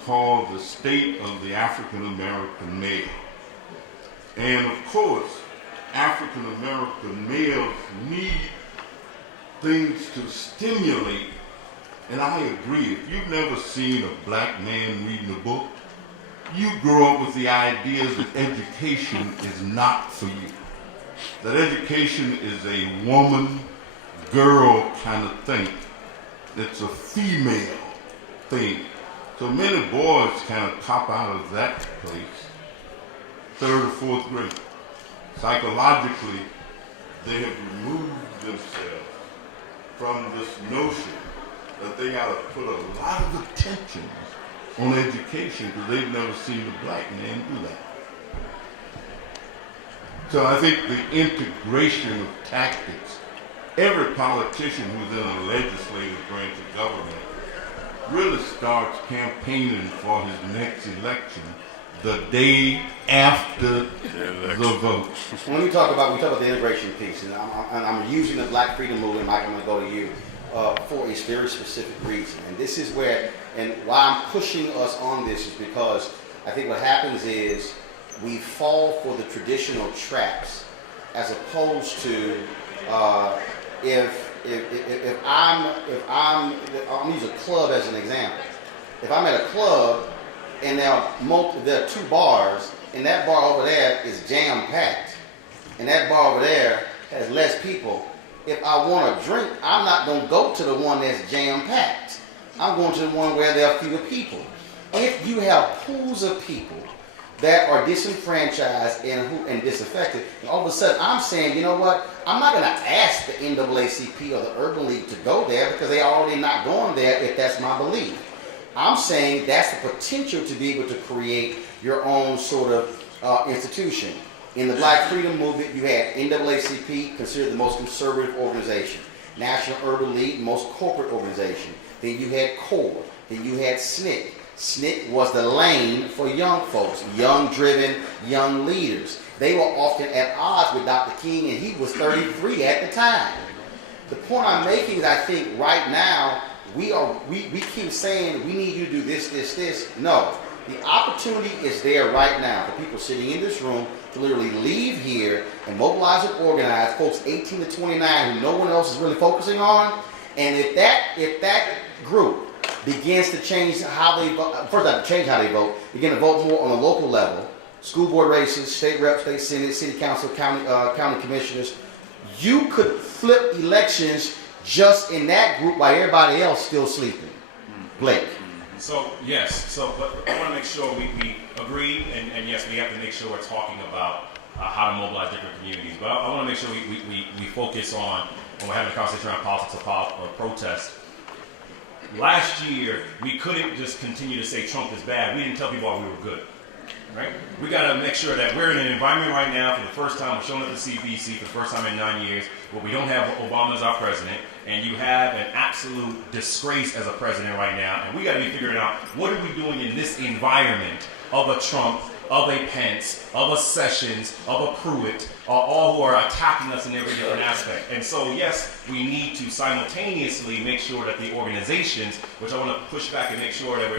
called The State of the African American Male. And of course, African American males need things to stimulate. And I agree, if you've never seen a black man reading a book, you grow up with the ideas that education is not for you. That education is a woman, girl kind of thing. It's a female thing. So many boys kind of pop out of that place, 3rd or 4th grade. Psychologically, they have removed themselves from this notion that they got to put a lot of attention on education because they've never seen a black man do that. So I think the integration of tactics, every politician who's in a legislative branch of government really starts campaigning for his next election the day after the vote. When we talk about the integration piece, and I'm using the Black Freedom Movement, Mike, I'm going to go to you, for a very specific reason. And this is where, and why I'm pushing us on this is because I think what happens is we fall for the traditional traps as opposed to if I'm use a club as an example. If I'm at a club and there are 2 bars, and that bar over there is jam-packed, and that bar over there has less people, if I want a drink, I'm not going to go to the one that's jam-packed. I'm going to the one where there are fewer people. If you have pools of people that are disenfranchised and disaffected, and all of a sudden I'm saying, you know what, I'm not going to ask the NAACP or the Urban League to go there because they're already not going there if that's my belief. I'm saying that's the potential to be able to create your own sort of institution. In the Black Freedom Movement, you had NAACP, considered the most conservative organization. National Urban League, most corporate organization. Then you had CORE. Then you had SNCC. SNCC was the lane for young folks, young-driven, young leaders. They were often at odds with Dr. King, and he was 33 at the time. The point I'm making is I think right now, we keep saying we need you to do this, this, this. No. The opportunity is there right now for people sitting in this room to literally leave here and mobilize and organize folks 18 to 29 who no one else is really focusing on. And if that group begins to change how they vote, first not to change how they vote, begin to vote more on a local level, school board races, state reps, state senate, city council, county commissioners, you could flip elections just in that group while everybody else still sleeping. Blake. So, yes, but I want to make sure we agree, and yes, we have to make sure we're talking about how to mobilize different communities. But I want to make sure we focus on, when we're having a conversation around politics or protest. Last year, we couldn't just continue to say Trump is bad. We didn't tell people why we were good. Right? We got to make sure that we're in an environment right now for the first time, we're showing up at the CBC for the first time in 9 years, where we don't have Obama as our president, and you have an absolute disgrace as a president right now, and we got to be figuring out what are we doing in this environment of a Trump, of a Pence, of a Sessions, of a Pruitt, all who are attacking us in every different aspect. And so, yes, we need to simultaneously make sure that the organizations, which I want to push back and make sure that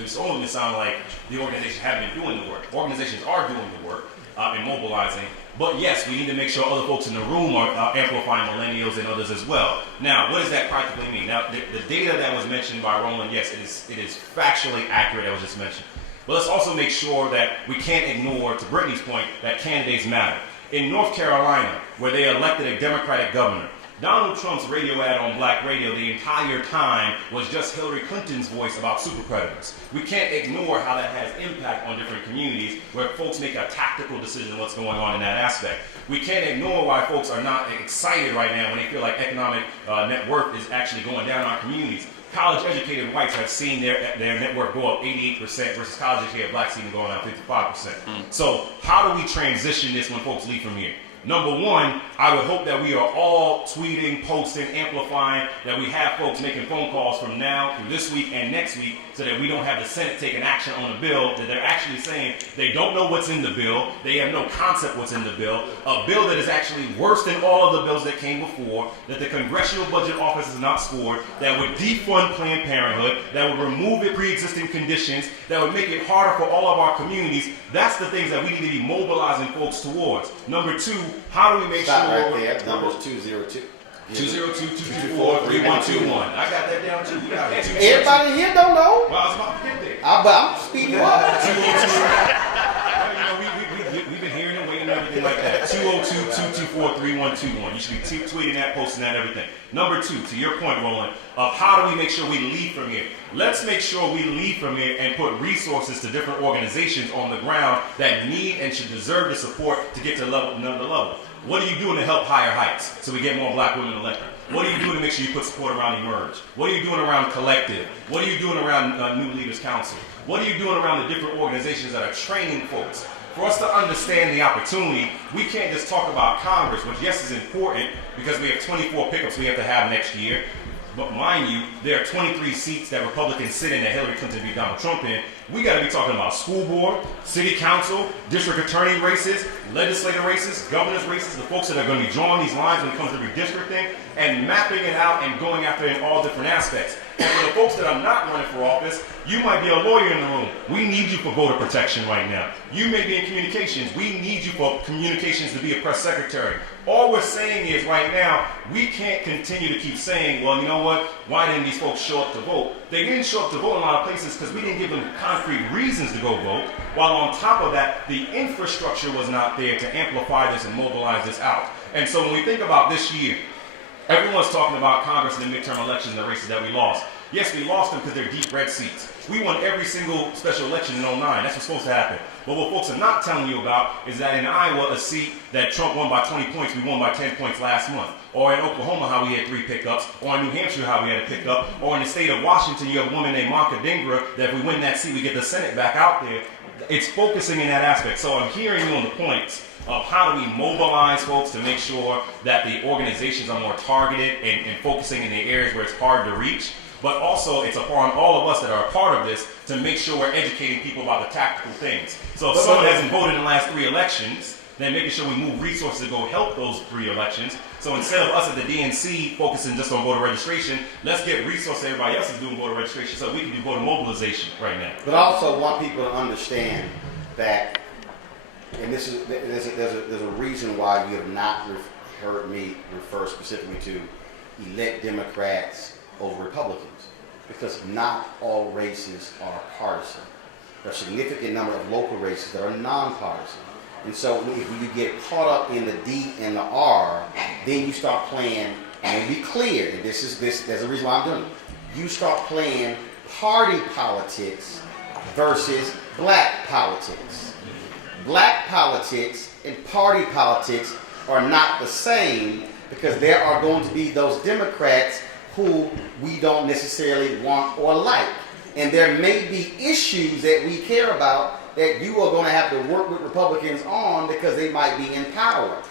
it's only going to sound like the organizations haven't been doing the work. Organizations are doing the work and mobilizing. But yes, we need to make sure other folks in the room are amplifying millennials and others as well. Now, what does that practically mean? Now, the data that was mentioned by Roland, yes, it is factually accurate, that was just mentioned. But let's also make sure that we can't ignore, to Brittany's point, that candidates matter. In North Carolina, where they elected a Democratic governor, Donald Trump's radio ad on black radio the entire time was just Hillary Clinton's voice about super predators. We can't ignore how that has impact on different communities where folks make a tactical decision on what's going on in that aspect. We can't ignore why folks are not excited right now when they feel like economic net worth is actually going down in our communities. College-educated whites have seen their net worth go up 88% versus college-educated blacks even going down 55%. So how do we transition this when folks leave from here? Number one, I would hope that we are all tweeting, posting, amplifying, that we have folks making phone calls from now through this week and next week so that we don't have the Senate taking action on a bill that they're actually saying they don't know what's in the bill, they have no concept what's in the bill, a bill that is actually worse than all of the bills that came before, that the Congressional Budget Office has not scored, that would defund Planned Parenthood, that would remove the pre-existing conditions, that would make it harder for all of our communities. That's the things that we need to be mobilizing folks towards. Number two, how do we make Stop sure... right there. Number's 202. 202-224-3121. I got that down too. Everybody here don't know. Well, I was about to get there. But I'm speeding you up. 202. We've been hearing and waiting and everything like that. 202-224-3121. You should be tweeting that, posting that, everything. Number two, to your point, Roland, of how do we make sure we lead from here? Let's make sure we lead from here and put resources to different organizations on the ground that need and should deserve the support to get to another level. What are you doing to help higher heights so we get more black women elected? What are you doing to make sure you put support around Emerge? What are you doing around Collective? What are you doing around New Leaders Council? What are you doing around the different organizations that are training folks? For us to understand the opportunity, we can't just talk about Congress, which yes is important because we have 24 pickups we have to have next year. But mind you, there are 23 seats that Republicans sit in that Hillary Clinton beat Donald Trump in. We got to be talking about school board, city council, district attorney races, legislative races, governor's races, the folks that are going to be drawing these lines when it comes to redistricting and mapping it out and going after it in all different aspects. And for the folks that are not running for office, you might be a lawyer in the room. We need you for voter protection right now. You may be in communications. We need you for communications to be a press secretary. All we're saying is right now, we can't continue to keep saying, well, you know what, why didn't these folks show up to vote? They didn't show up to vote in a lot of places because we didn't give them concrete reasons to go vote, while on top of that, the infrastructure was not there to amplify this and mobilize this out. And so when we think about this year, everyone's talking about Congress and the midterm elections and the races that we lost. Yes, we lost them because they're deep red seats. We won every single special election in 09. That's what's supposed to happen. But what folks are not telling you about is that in Iowa, a seat that Trump won by 20 points, we won by 10 points last month. Or in Oklahoma, how we had 3 pickups. Or in New Hampshire, how we had a pickup. Or in the state of Washington, you have a woman named Marka Dingra, that if we win that seat, we get the Senate back out there. It's focusing in that aspect. So I'm hearing you on the points of how do we mobilize folks to make sure that the organizations are more targeted and focusing in the areas where it's hard to reach. But also, it's upon all of us that are a part of this to make sure we're educating people about the tactical things. So if someone hasn't voted in the last 3 elections, then making sure we move resources to go help those 3 elections. So instead of us at the DNC focusing just on voter registration, let's get resources everybody else is doing voter registration so we can do voter mobilization right now. But I also want people to understand that, and this is there's a reason why you have not heard me refer specifically to elect Democrats over Republicans, because not all races are partisan. There are a significant number of local races that are nonpartisan. And so if you get caught up in the D and the R, then you start playing, and be clear, and there's a reason why I'm doing it. You start playing party politics versus black politics. Black politics and party politics are not the same, because there are going to be those Democrats who we don't necessarily want or like. And there may be issues that we care about that you are going to have to work with Republicans on because they might be in power.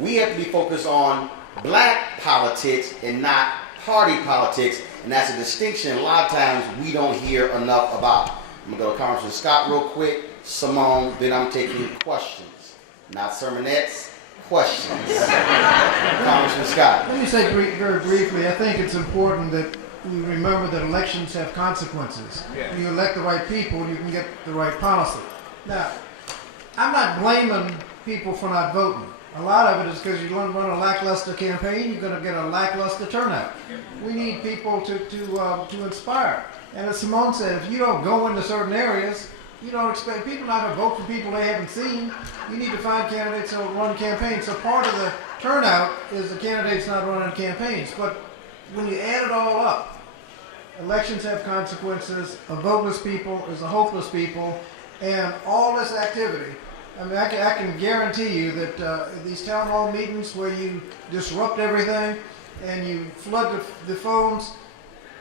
We have to be focused on black politics and not party politics, and that's a distinction a lot of times we don't hear enough about. I'm going to go to Congressman Scott real quick, Simone, then I'm taking questions. Not sermonettes, questions. Congressman Scott. Let me say very briefly, I think it's important that we remember that elections have consequences. When you elect the right people, you can get the right policy. Now, I'm not blaming people for not voting. A lot of it is because you run a lackluster campaign, you're going to get a lackluster turnout. We need people to inspire. And as Simone said, if you don't go into certain areas, you don't expect people not to vote for people they haven't seen. You need to find candidates that will run campaigns. So part of the turnout is the candidates not running campaigns. But when you add it all up, elections have consequences. A voteless people is a hopeless people. And all this activity, I mean, I can guarantee you that these town hall meetings where you disrupt everything and you flood the phones,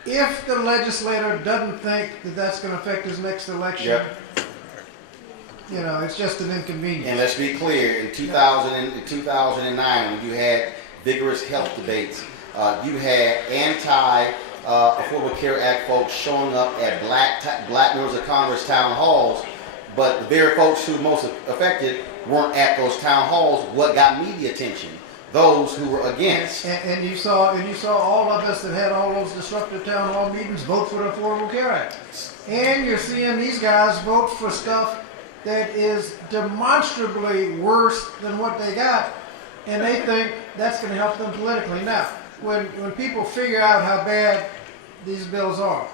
if the legislator doesn't think that that's going to affect his next election, You know, it's just an inconvenience. And let's be clear, in 2009, when you had vigorous health debates, you had anti-Affordable Care Act folks showing up at black members of Congress town halls, but the very folks who were most affected weren't at those town halls. What got media attention? Those who were against. And you saw all of us that had all those disruptive town hall meetings vote for the Affordable Care Act. And you're seeing these guys vote for stuff that is demonstrably worse than what they got, and they think that's going to help them politically. Now, when people figure out how bad these bills are,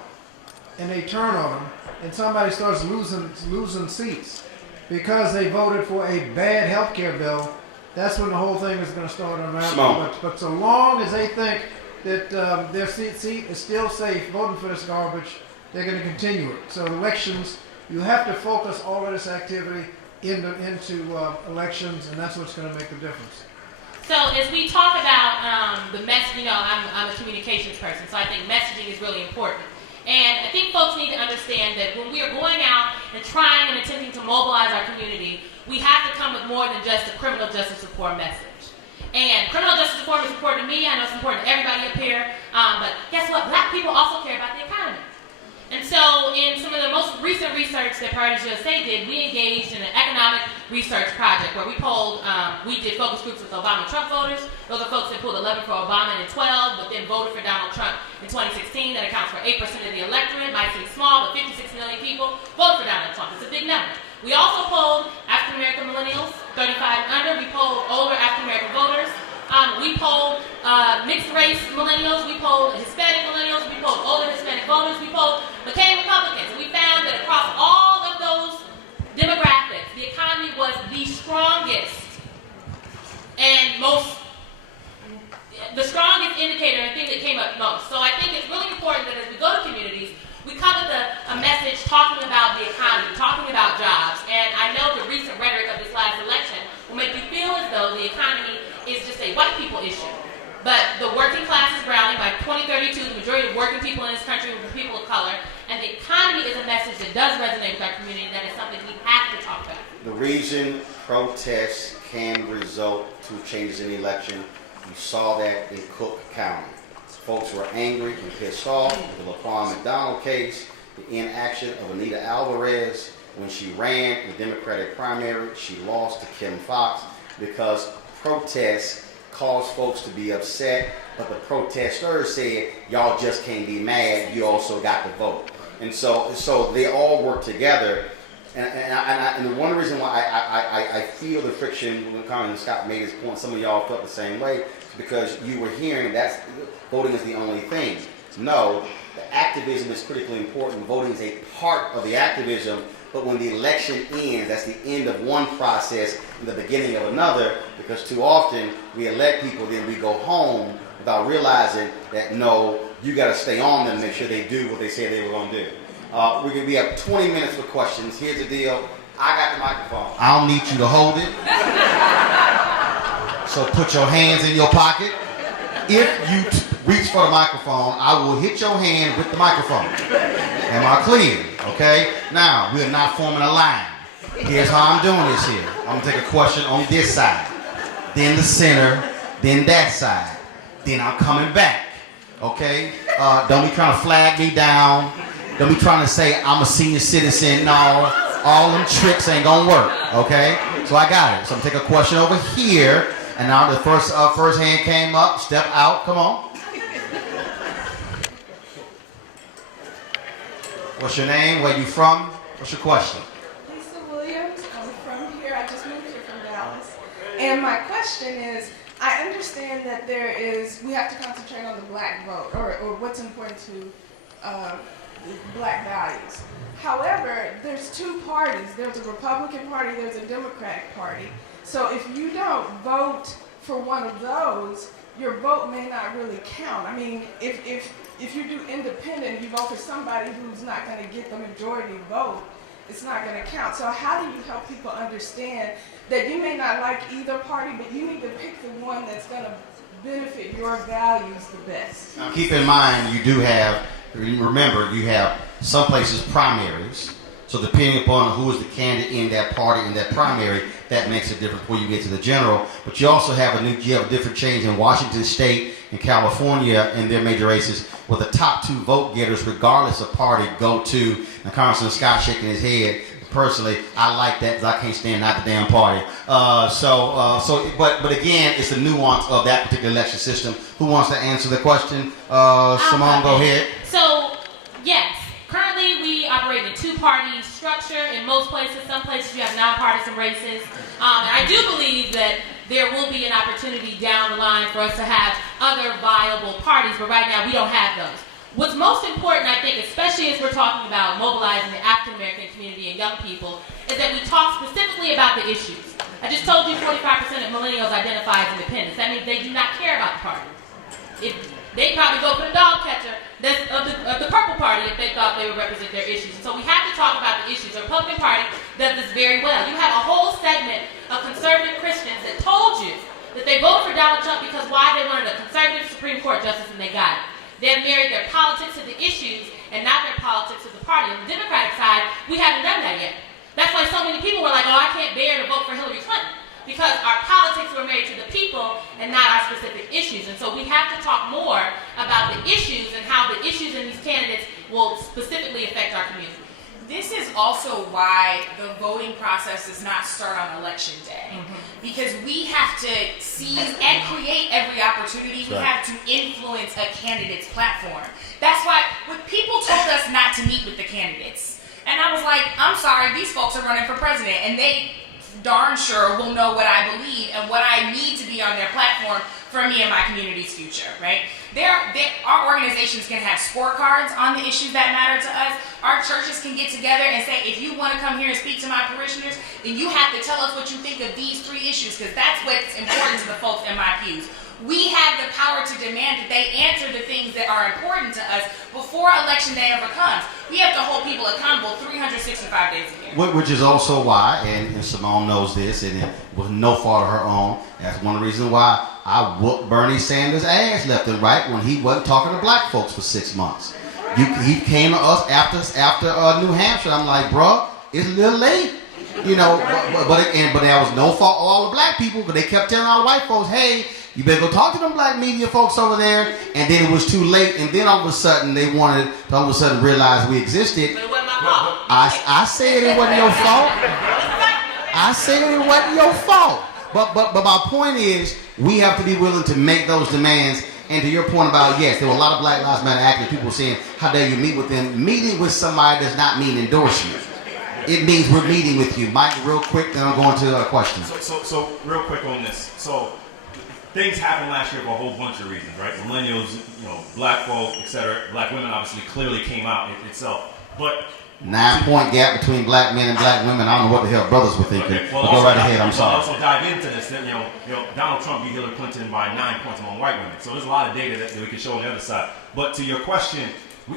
and they turn on them, and somebody starts losing seats because they voted for a bad health care bill, that's when the whole thing is going to start unraveling. But so long as they think that their seat is still safe voting for this garbage, they're going to continue it. So elections, you have to focus all of this activity into elections, and that's what's going to make the difference. So as we talk about the message, you know, I'm a communications person, so I think messaging is really important. And I think folks need to understand that when we are going out and trying and attempting to mobilize our community, we have to come with more than just a criminal justice reform message. And criminal justice reform is important to me. I know it's important to everybody up here. But guess what? Black people also care about the economy. And so in some of the most recent research that Priorities USA did, we engaged in an economic research project where we polled, we did focus groups with Obama and Trump voters. Those are folks that pulled 11 for Obama and 12, but then voted for Donald Trump in 2016. That accounts for 8% of the electorate. Might seem small, but 56 million people voted for Donald Trump. It's a big number. We also polled African-American millennials, 35 and under. We polled older African-American voters. We polled mixed race millennials, we polled Hispanic millennials, we polled older Hispanic voters, we polled McCain Republicans. We found that across all of those demographics, the economy was the strongest and the strongest indicator and thing that came up most. So I think it's really important that as we go to communities, we come with a message talking about the economy, talking about jobs. And I know the recent rhetoric of this last election will make you feel as though the economy is just a white people issue. But the working class is growing. By 2032, the majority of working people in this country will be people of color. And the economy is a message that does resonate with our community, and that is something we have to talk about. The reason protests can result to changes in the election, you saw that in Cook County. Folks were angry and pissed off with the Laquan McDonald case, the inaction of Anita Alvarez when she ran the Democratic primary. She lost to Kim Foxx because protests caused folks to be upset, but the protesters said, y'all just can't be mad, you also got to vote. And so they all work together. And one reason why I feel the friction when Congressman Scott made his point, some of y'all felt the same way, is because you were hearing that voting is the only thing. No, the activism is critically important. Voting is a part of the activism, but when the election ends, that's the end of one process and the beginning of another, because too often we elect people, then we go home without realizing that no, you got to stay on them and make sure they do what they said they were going to do. We have 20 minutes for questions. Here's the deal. I got the microphone. I don't need you to hold it. So put your hands in your pocket. If you reach for the microphone, I will hit your hand with the microphone. Am I clear? Okay? Now, we're not forming a line. Here's how I'm doing this here. I'm going to take a question on this side, then the center, then that side. Then I'm coming back. Okay? Don't be trying to flag me down. Don't be trying to say I'm a senior citizen. No, all them tricks ain't going to work. Okay? So I got it. So I'm going to take a question over here. And now the first hand came up. Step out. Come on. What's your name? Where you from? What's your question? Lisa Williams. I'm from here. I just moved here from Dallas. And my question is, I understand that we have to concentrate on the black vote, or what's important to black values. However, there's two parties. There's a Republican Party, there's a Democratic Party. So if you don't vote for one of those, your vote may not really count. I mean, if you do independent, you vote for somebody who's not going to get the majority vote, it's not going to count. So how do you help people understand that you may not like either party, but you need to pick the one that's going to benefit your values the best? Now keep in mind, you do have, remember, you have some places primaries. So depending upon who is the candidate in that party, in that primary, that makes a difference before you get to the general. But you also have a different change in Washington State and California in their major races, where the top 2 vote getters, regardless of party, go to. And Congressman Scott shaking his head. Personally, I like that because I can't stand not the damn party. But again, it's the nuance of that particular election system. Who wants to answer the question? Simone, go ahead. So, yes, currently we operate in a 2-party structure in most places. Some places you have nonpartisan races. And I do believe that there will be an opportunity down the line for us to have other viable parties, but right now we don't have those. What's most important, I think, especially as we're talking about mobilizing the African American community and young people, is that we talk specifically about the issues. I just told you 45% of millennials identify as independents. That means they do not care about the party. They probably go for the dog catcher of the purple party if they thought they would represent their issues. And so we have to talk about the issues. The Republican Party does this very well. You have a whole segment of conservative Christians that told you that they voted for Donald Trump because why? They wanted a conservative Supreme Court justice and they got it. They've married their politics to the issues and not their politics to the party. On the Democratic side, we haven't done that yet. That's why so many people were like, oh, I can't bear to vote for Hillary Clinton. Because our politics were married to the people and not our specific issues. And so we have to talk more about the issues and how the issues in these candidates will specifically affect our community. This is also why the voting process does not start on election day. Because we have to seize and create every opportunity. We have to influence a candidate's platform. That's why when people told us not to meet with the candidates, and I was like, I'm sorry, these folks are running for president, and they darn sure will know what I believe and what I need to be on their platform for me and my community's future, right? Our organizations can have scorecards on the issues that matter to us. Our churches can get together and say, if you want to come here and speak to my parishioners, then you have to tell us what you think of these 3 issues, because that's what's important to the folks in my pews. We have the power to demand that they answer the things that are important to us before election day ever comes. We have to hold people accountable 365 days a year. Which is also why, and Simone knows this, and it was no fault of her own, that's one of the reasons why I whooped Bernie Sanders' ass left and right when he wasn't talking to black folks for 6 months. He came to us after New Hampshire. I'm like, bro, it's a little late. You know, but there was no fault of all the black people, because they kept telling all the white folks, hey, you better go talk to them black media folks over there. And then it was too late. And then all of a sudden they wanted to all of a sudden realize we existed. But it wasn't my fault. I said it wasn't your fault. I said it wasn't your fault. But my point is, we have to be willing to make those demands. And to your point about, yes, there were a lot of Black Lives Matter activists, people saying, how dare you meet with them? Meeting with somebody does not mean endorsement. It means we're meeting with you. Mike, real quick, then I'm going to a question. So real quick on this. So things happened last year for a whole bunch of reasons, right? Millennials, black folk, etc. Black women obviously clearly came out itself. But 9-point gap between black men and black women. I don't know what the hell brothers were thinking. Okay, well, go right ahead. I'm sorry. Also dive into this. That, Donald Trump beat Hillary Clinton by 9 points among white women. So there's a lot of data that we can show on the other side. But to your question,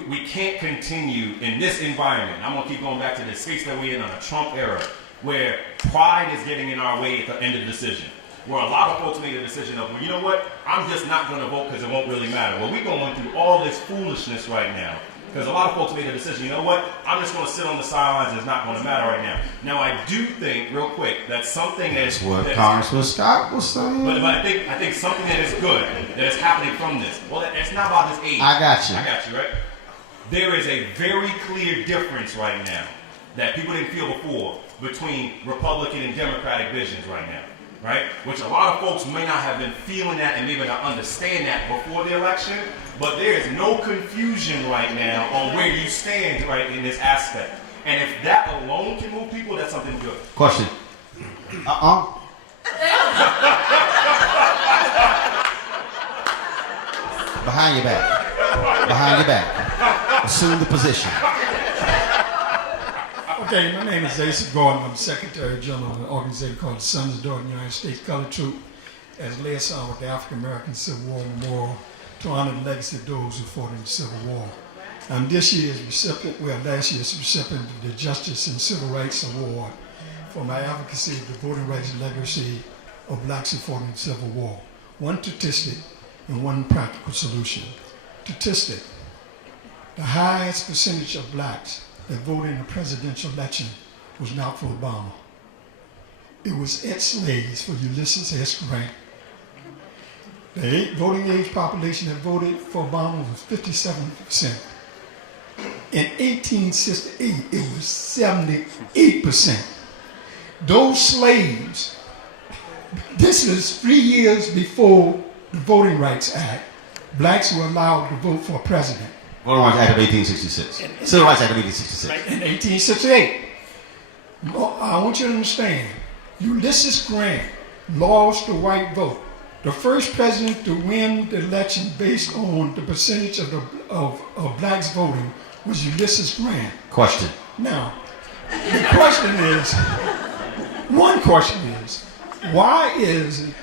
we can't continue in this environment. I'm gonna keep going back to the states that we're in a Trump era, where pride is getting in our way at the end of the decision. Where a lot of folks made a decision of, well, you know what? I'm just not gonna vote because it won't really matter. Well, we're going through all this foolishness right now. Because a lot of folks made a decision, you know what? I'm just going to sit on the sidelines. It's not going to matter right now. Now, I do think, real quick, that something that's what Congressman Scott was saying. But I think something that is good, that is happening from this. Well, it's not about this age. I got you, right? There is a very clear difference right now that people didn't feel before between Republican and Democratic visions right now, right? Which a lot of folks may not have been feeling that and maybe not understand that before the election. But there is no confusion right now on where you stand right in this aspect. And if that alone can move people, that's something good. Question. Behind your back. Behind your back. Assume the position. Okay, my name is Asa Gordon. I'm Secretary General of an organization called the Sons of the United States Colored Troop, as liaison with the African American Civil War Memorial, to honor the legacy of those who fought in the Civil War. This year's recipient, last year's recipient of the Justice and Civil Rights Award for my advocacy of the voting rights legacy of blacks who fought in the Civil War. One statistic and one practical solution. Statistic: the highest percentage of blacks that voted in the presidential election was not for Obama. It was ex-slaves for Ulysses S. Grant. The voting age population that voted for Obama was 57%. In 1868, it was 78%. Those slaves, this is 3 years before the Voting Rights Act, blacks were allowed to vote for president. Voting Rights Act of 1866. Civil Rights Act of 1866. In 1868. I want you to understand, Ulysses Grant lost the white vote. The first president to win the election based on the percentage of blacks voting was Ulysses Grant. Question. Now, the question is, one question is, why is it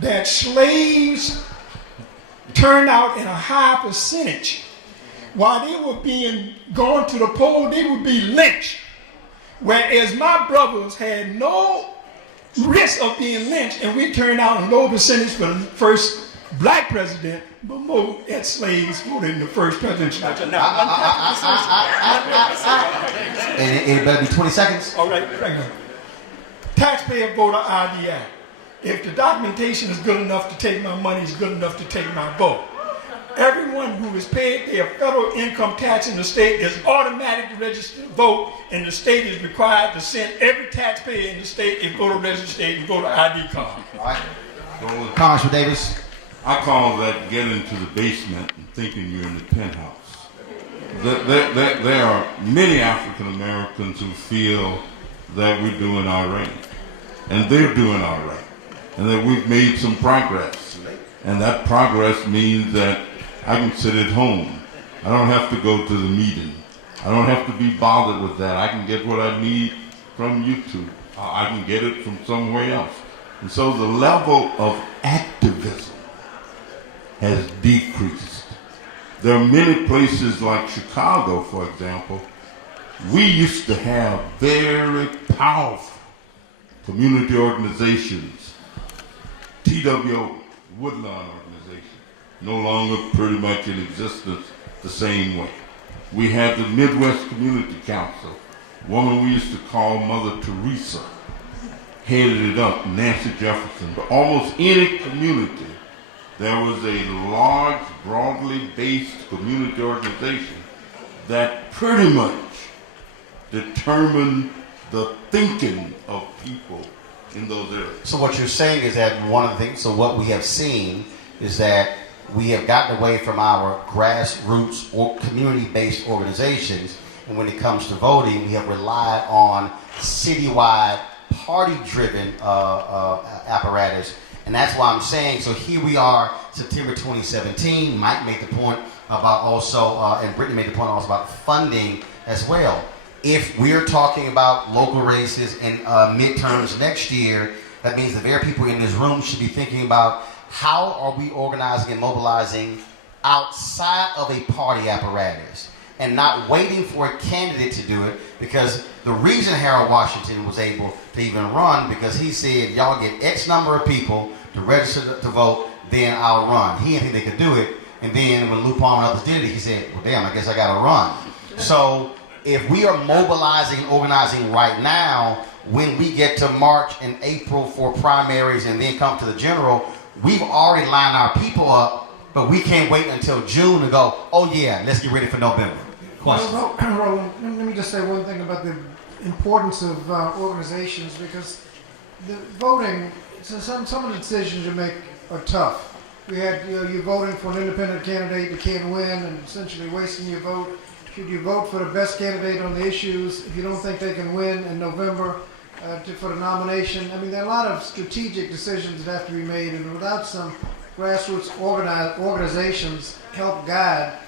that slaves turned out in a high percentage? While they were being gone to the poll, they would be lynched. Whereas my brothers had no risk of being lynched, and we turned out a low percentage for the first black president, but more ex-slaves voted in the first presidential election. And it better be 20 seconds. All right, hang on. Taxpayer voter ID Act. If the documentation is good enough to take my money, is good enough to take my vote. Everyone who is paid their federal income tax in the state is automatically registered to vote, and the state is required to send every taxpayer in the state a voter registration and voter ID card. All right. Congressman Davis. I call that getting to the basement and thinking you're in the penthouse. There are many African Americans who feel that we're doing all right, and they're doing all right, and that we've made some progress. And that progress means that I can sit at home. I don't have to go to the meeting. I don't have to be bothered with that. I can get what I need from YouTube. I can get it from somewhere else. And so the level of activism has decreased. There are many places like Chicago, for example. We used to have very powerful community organizations. TWO, Woodlawn Organization, no longer pretty much in existence the same way. We had the Midwest Community Council, a woman we used to call Mother Teresa, headed it up, Nancy Jefferson. But almost any community, there was a large, broadly based community organization that pretty much determined the thinking of people in those areas. So what you're saying is that one of the things, so what we have seen is that we have gotten away from our grassroots or community-based organizations, and when it comes to voting, we have relied on citywide, party-driven apparatus, and that's why I'm saying, so here we are, September 2017, Mike made the point about also, and Brittany made the point also about funding as well. If we're talking about local races and midterms next year, that means the very people in this room should be thinking about how are we organizing and mobilizing outside of a party apparatus and not waiting for a candidate to do it, because the reason Harold Washington was able to even run, because he said, y'all get X number of people to register to vote, then I'll run. He didn't think they could do it. And then when Lou Palmer and others did it, he said, well, damn, I guess I got to run. So if we are mobilizing and organizing right now, when we get to March and April for primaries and then come to the general, we've already lined our people up, but we can't wait until June to go, oh yeah, let's get ready for November. Question. Roland, let me just say one thing about the importance of organizations, because the voting, so some of the decisions you make are tough. We had, you're voting for an independent candidate that can't win and essentially wasting your vote. Should you vote for the best candidate on the issues if you don't think they can win in November for the nomination? I mean, there are a lot of strategic decisions that have to be made, and without some grassroots organizations help guide,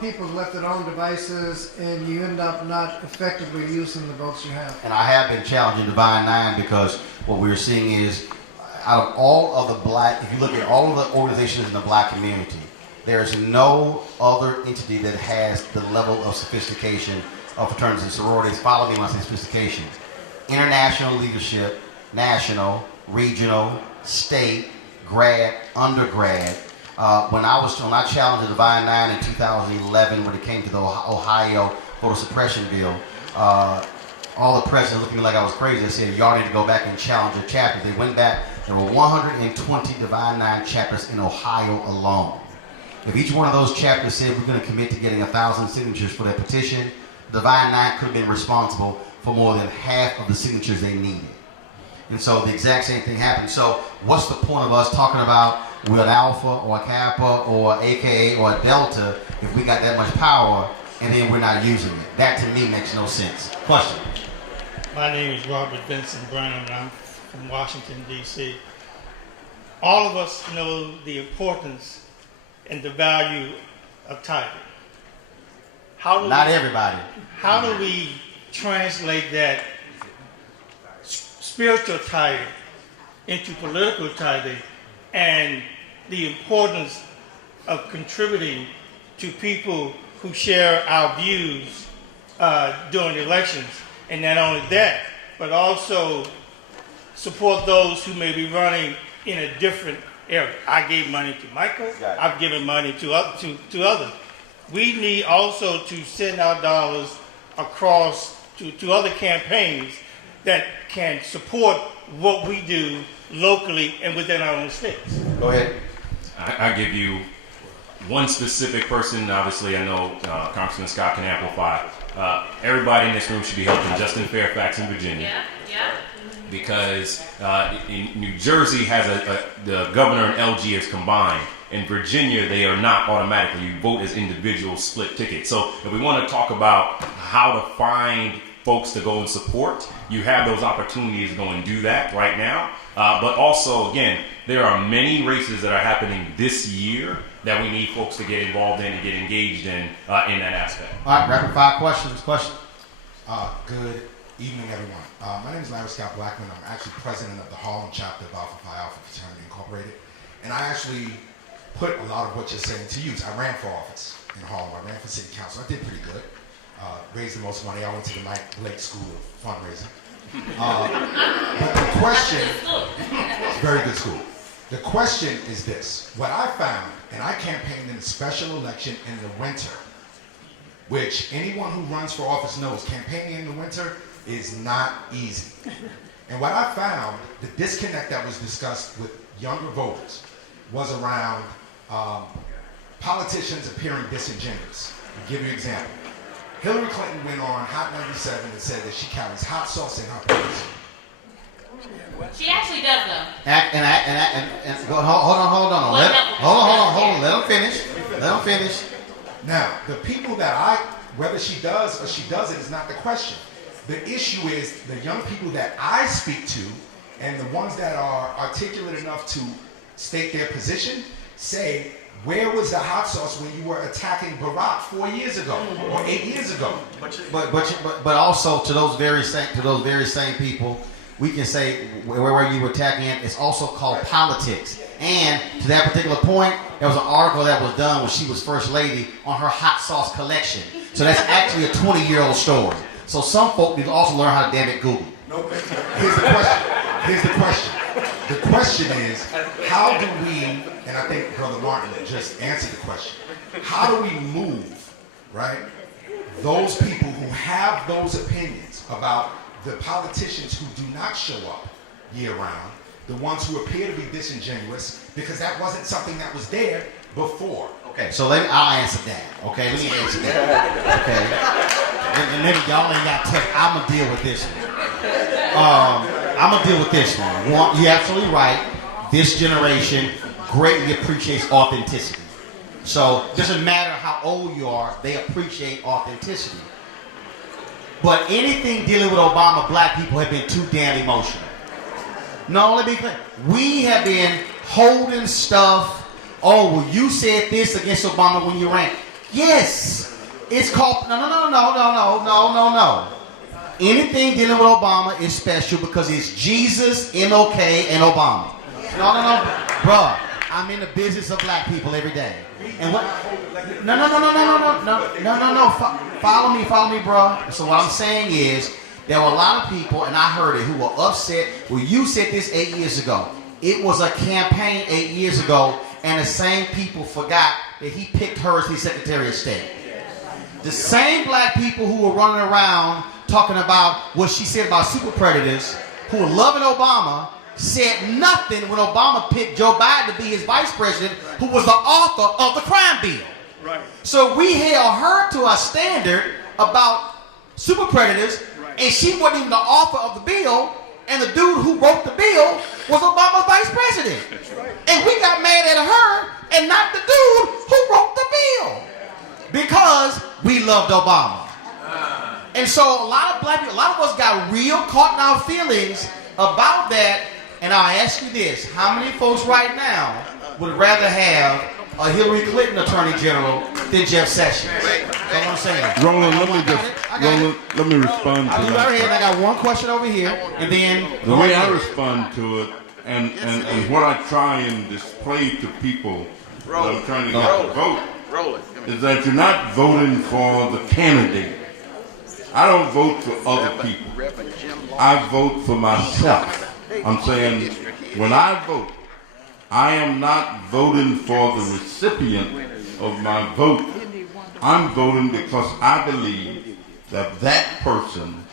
people left their own devices, and you end up not effectively using the votes you have. And I have been challenging Divine Nine, because what we're seeing is, out of all of the black, if you look at all of the organizations in the black community, there's no other entity that has the level of sophistication of fraternities and sororities. Follow me when I say sophistication. International leadership, national, regional, state, grad, undergrad. When I challenged the Divine Nine in 2011 when it came to the Ohio voter suppression bill. All the presidents looked at me like I was crazy. They said, y'all need to go back and challenge your chapters. They went back. There were 120 Divine Nine chapters in Ohio alone. If each one of those chapters said we're going to commit to getting 1,000 signatures for that petition, Divine Nine could have been responsible for more than half of the signatures they needed. And so the exact same thing happened. So what's the point of us talking about we're an Alpha or a Kappa or AKA or a Delta if we got that much power and then we're not using it? That to me makes no sense. Question. My name is Robert Benson Brown, and I'm from Washington, D.C. All of us know the importance and the value of tithing. Not everybody. How do we translate that spiritual tithing into political tithing and the importance of contributing to people who share our views during elections? And not only that, but also support those who may be running in a different area. I gave money to Michael. I've given money to others. We need also to send our dollars across to other campaigns that can support what we do locally and within our own states. Go ahead. I give you one specific person. Obviously, I know Congressman Scott can amplify. Everybody in this room should be helping Justin Fairfax in Virginia. Yeah. Because in New Jersey has the governor and LG is combined. In Virginia, they are not automatically. You vote as individuals, split tickets. So if we want to talk about how to find folks to go and support, you have those opportunities to go and do that right now. But also, again, there are many races that are happening this year that we need folks to get involved in and get engaged in that aspect. All right, rapid fire questions. Question. Good evening, everyone. My name is Larry Scott Blackman. I'm actually president of the Harlem chapter of Alpha Phi Alpha Fraternity Incorporated. And I actually put a lot of what you're saying to use. I ran for office in Harlem. I ran for city council. I did pretty good. Raised the most money. I went to the Mike Blake School of Fundraising. But the question, it's a very good school. The question is this. What I found, and I campaigned in a special election in the winter, which anyone who runs for office knows, campaigning in the winter is not easy. And what I found, the disconnect that was discussed with younger voters was around politicians appearing disingenuous. I'll give you an example. Hillary Clinton went on Hot 97 and said that she carries hot sauce in her purse. She actually does though. Hold on. Let him finish. Now, the people that whether she does or she doesn't is not the question. The issue is the young people that I speak to and the ones that are articulate enough to state their position say, where was the hot sauce when you were attacking Barack 4 years ago or 8 years ago? But also to those very same people, we can say where you were attacking it, it's also called politics. And to that particular point, there was an article that was done when she was first lady on her hot sauce collection. So that's actually a 20-year-old story. So some folk need to also learn how to damn it Google. No, here's the question. The question is, how do we, and I think Brother Martin just answered the question, how do we move, right, those people who have those opinions about the politicians who do not show up year-round, the ones who appear to be disingenuous, because that wasn't something that was there before. Okay, so I'll answer that. Okay, let me answer that. Okay, and then y'all ain't got to. I'm gonna deal with this one. One, you're absolutely right. This generation greatly appreciates authenticity. So it doesn't matter how old you are, they appreciate authenticity. But anything dealing with Obama, black people have been too damn emotional. No, let me clear. We have been holding stuff. Oh, well, you said this against Obama when you ran. Yes. It's called, no. Anything dealing with Obama is special because it's Jesus, MLK, and Obama. No. Bruh, I'm in the business of black people every day. And what? No. Follow me, bruh. So what I'm saying is, there were a lot of people, and I heard it, who were upset. Well, you said this 8 years ago. It was a campaign 8 years ago, and the same people forgot that he picked her as his Secretary of State. The same black people who were running around talking about what she said about super predators, who were loving Obama, said nothing when Obama picked Joe Biden to be his vice president, who was the author of the crime bill. Right. So we held her to a standard about super predators, and she wasn't even the author of the bill, and the dude who wrote the bill was Obama's vice president. And we got mad at her and not the dude who wrote the bill because we loved Obama. And so a lot of black people, a lot of us got real caught in our feelings about that. And I'll ask you this, how many folks right now would rather have a Hillary Clinton attorney general than Jeff Sessions? That's what I'm saying. Roland, let me respond to Right that. here, and I got one question over here, and then The way I respond to it, and what I try and display to people that I'm trying to get to vote, is that you're not voting for the candidate. I don't vote for other people. I vote for myself. I'm saying when I vote, I am not voting for the recipient of my vote. I'm voting because I believe that that person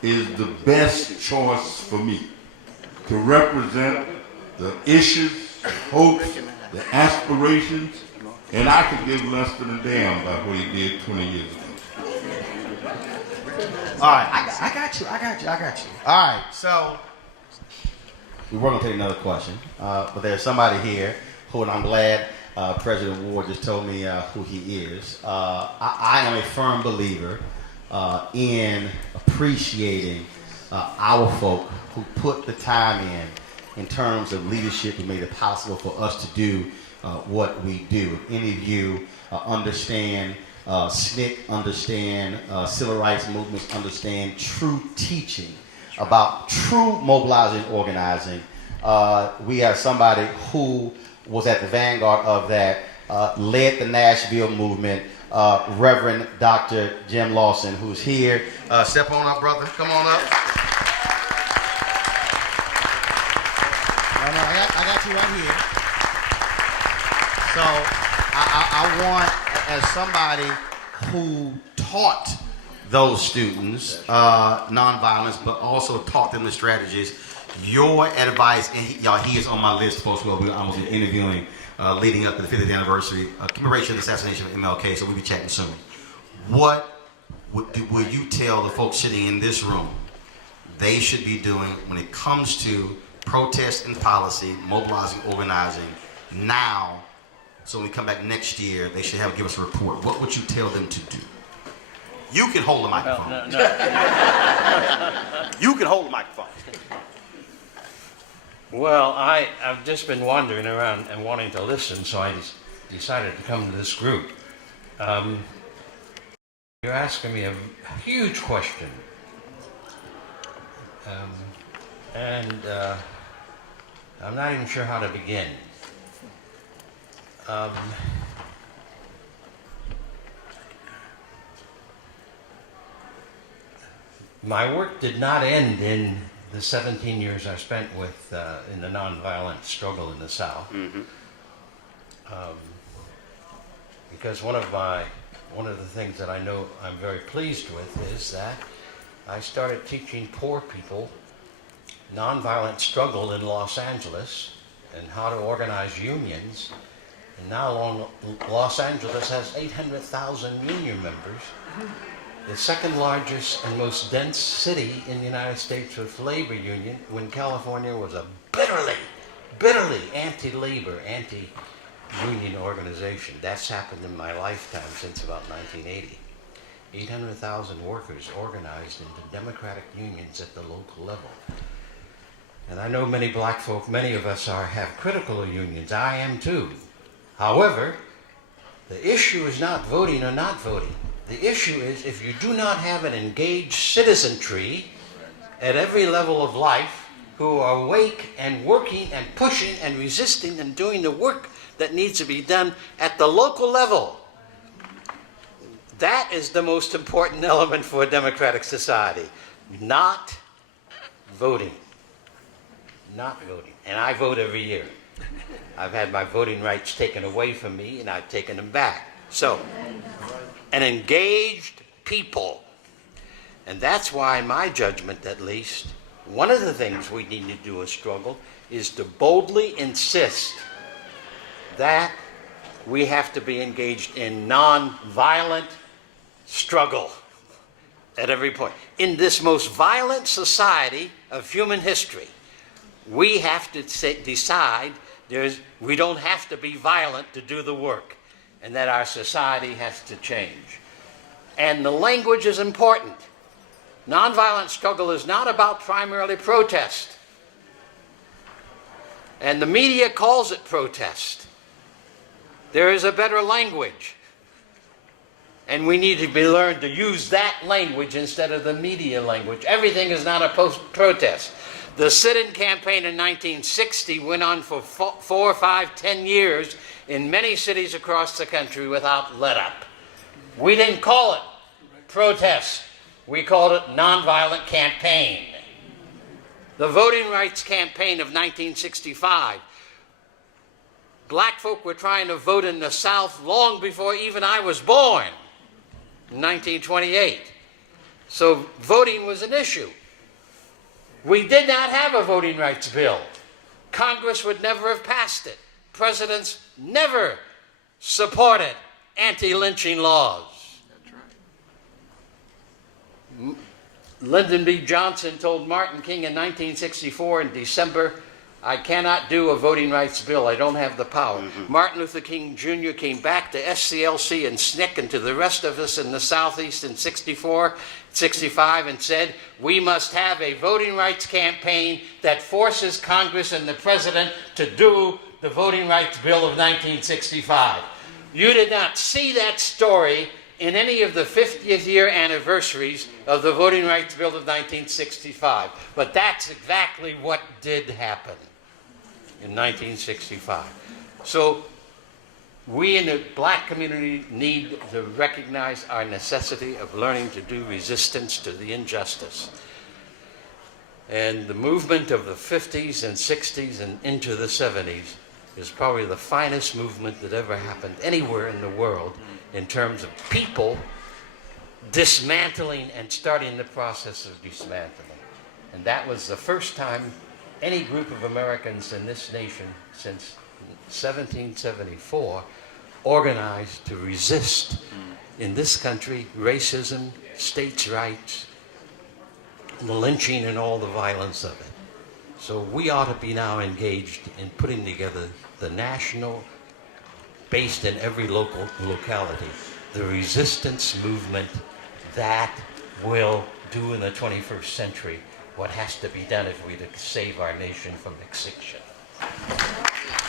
is the best choice for me to represent the issues, hopes, the aspirations, and I could give less than a damn about what he did 20 years ago. All right, I got you. All right, so we were going to take another question, but there's somebody here who, and I'm glad President Ward just told me who he is. I am a firm believer in appreciating our folk who put the time in terms of leadership and made it possible for us to do what we do. If any of you understand SNCC, understand civil rights movements, understand true teaching about true mobilizing, organizing, we have somebody who was at the vanguard of that, led the Nashville movement, Reverend Dr. Jim Lawson, who's here. Step on up, brother. Come on up. I got you right here. So I want, as somebody who taught those students nonviolence, but also taught them the strategies, your advice, and he is on my list, folks. Well, we're almost interviewing leading up to the 50th anniversary commemoration of the assassination of MLK, so we'll be chatting soon. What will you tell the folks sitting in this room they should be doing when it comes to protest and policy, mobilizing, organizing now, so when we come back next year, they should give us a report? What would you tell them to do? You can hold the microphone. No. You can hold the microphone. Well, I've just been wandering around and wanting to listen, so I decided to come to this group. You're asking me a huge question. And I'm not even sure how to begin. My work did not end in the 17 years I spent with in the nonviolent struggle in the South. Mm-hmm. Because one of the things that I know I'm very pleased with is that I started teaching poor people nonviolent struggle in Los Angeles and how to organize unions. And now Los Angeles has 800,000 union members. The second largest and most dense city in the United States with labor union, when California was a bitterly anti-labor, anti-union organization. That's happened in my lifetime since about 1980. 800,000 workers organized into democratic unions at the local level. And I know many black folk, many of us have critical of unions. I am too. However, the issue is not voting or not voting. The issue is if you do not have an engaged citizenry at every level of life who are awake and working and pushing and resisting and doing the work that needs to be done at the local level, that is the most important element for a democratic society. Not voting. Not voting. And I vote every year. I've had my voting rights taken away from me and I've taken them back. So, an engaged people. And that's why, in my judgment at least, one of the things we need to do as struggle is to boldly insist that we have to be engaged in non-violent struggle at every point. In this most violent society of human history, we have to decide we don't have to be violent to do the work, and that our society has to change. And the language is important. Nonviolent struggle is not about primarily protest. And the media calls it protest. There is a better language. And we need to learn to use that language instead of the media language. Everything is not a protest. The sit-in campaign in 1960 went on for 4, 5, 10 years in many cities across the country without let-up. We didn't call it protest. We called it nonviolent campaign. The voting rights campaign of 1965. Black folk were trying to vote in the South long before even I was born, in 1928. So voting was an issue. We did not have a voting rights bill. Congress would never have passed it. Presidents never supported anti-lynching laws. That's right. Lyndon B. Johnson told Martin King in 1964 in December, "I cannot do a voting rights bill. I don't have the power." Martin Luther King Jr. came back to SCLC and SNCC and to the rest of us in the Southeast in 64, 65 and said, "We must have a voting rights campaign that forces Congress and the President to do the Voting Rights Bill of 1965. You did not see that story in any of the 50th year anniversaries of the Voting Rights Bill of 1965. But that's exactly what did happen in 1965. So we in the black community need to recognize our necessity of learning to do resistance to the injustice. And the movement of the 50s and 60s and into the 70s is probably the finest movement that ever happened anywhere in the world in terms of people dismantling and starting the process of dismantling. And that was the first time any group of Americans in this nation since 1774 organized to resist in this country racism, states' rights, the lynching and all the violence of it. So we ought to be now engaged in putting together the national, based in every local locality, the resistance movement that will do in the 21st century what has to be done if we're to save our nation from extinction.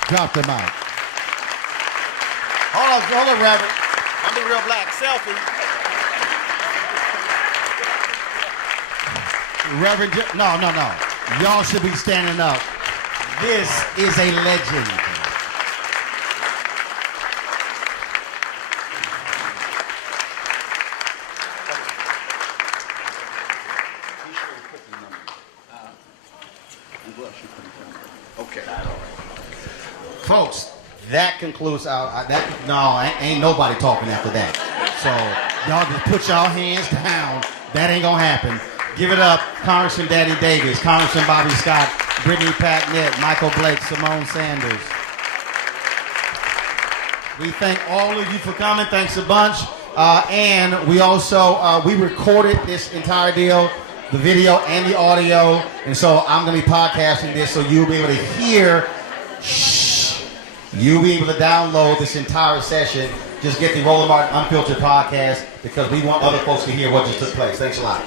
Drop the mic. Hold on, Reverend. I'm the real black selfie. Reverend, no. Y'all should be standing up. This is a legend. Okay. Folks, that concludes our, ain't nobody talking after that. So y'all just put y'all hands down. That ain't gonna happen. Give it up, Congressman Daddy Davis, Congressman Bobby Scott, Brittany Packnett, Michael Blake, Simone Sanders. We thank all of you for coming. Thanks a bunch. And we also, we recorded this entire deal, the video and the audio. And so I'm going to be podcasting this so you'll be able to hear, you'll be able to download this entire session. Just get the Roland Martin Unfiltered podcast because we want other folks to hear what just took place. Thanks a lot.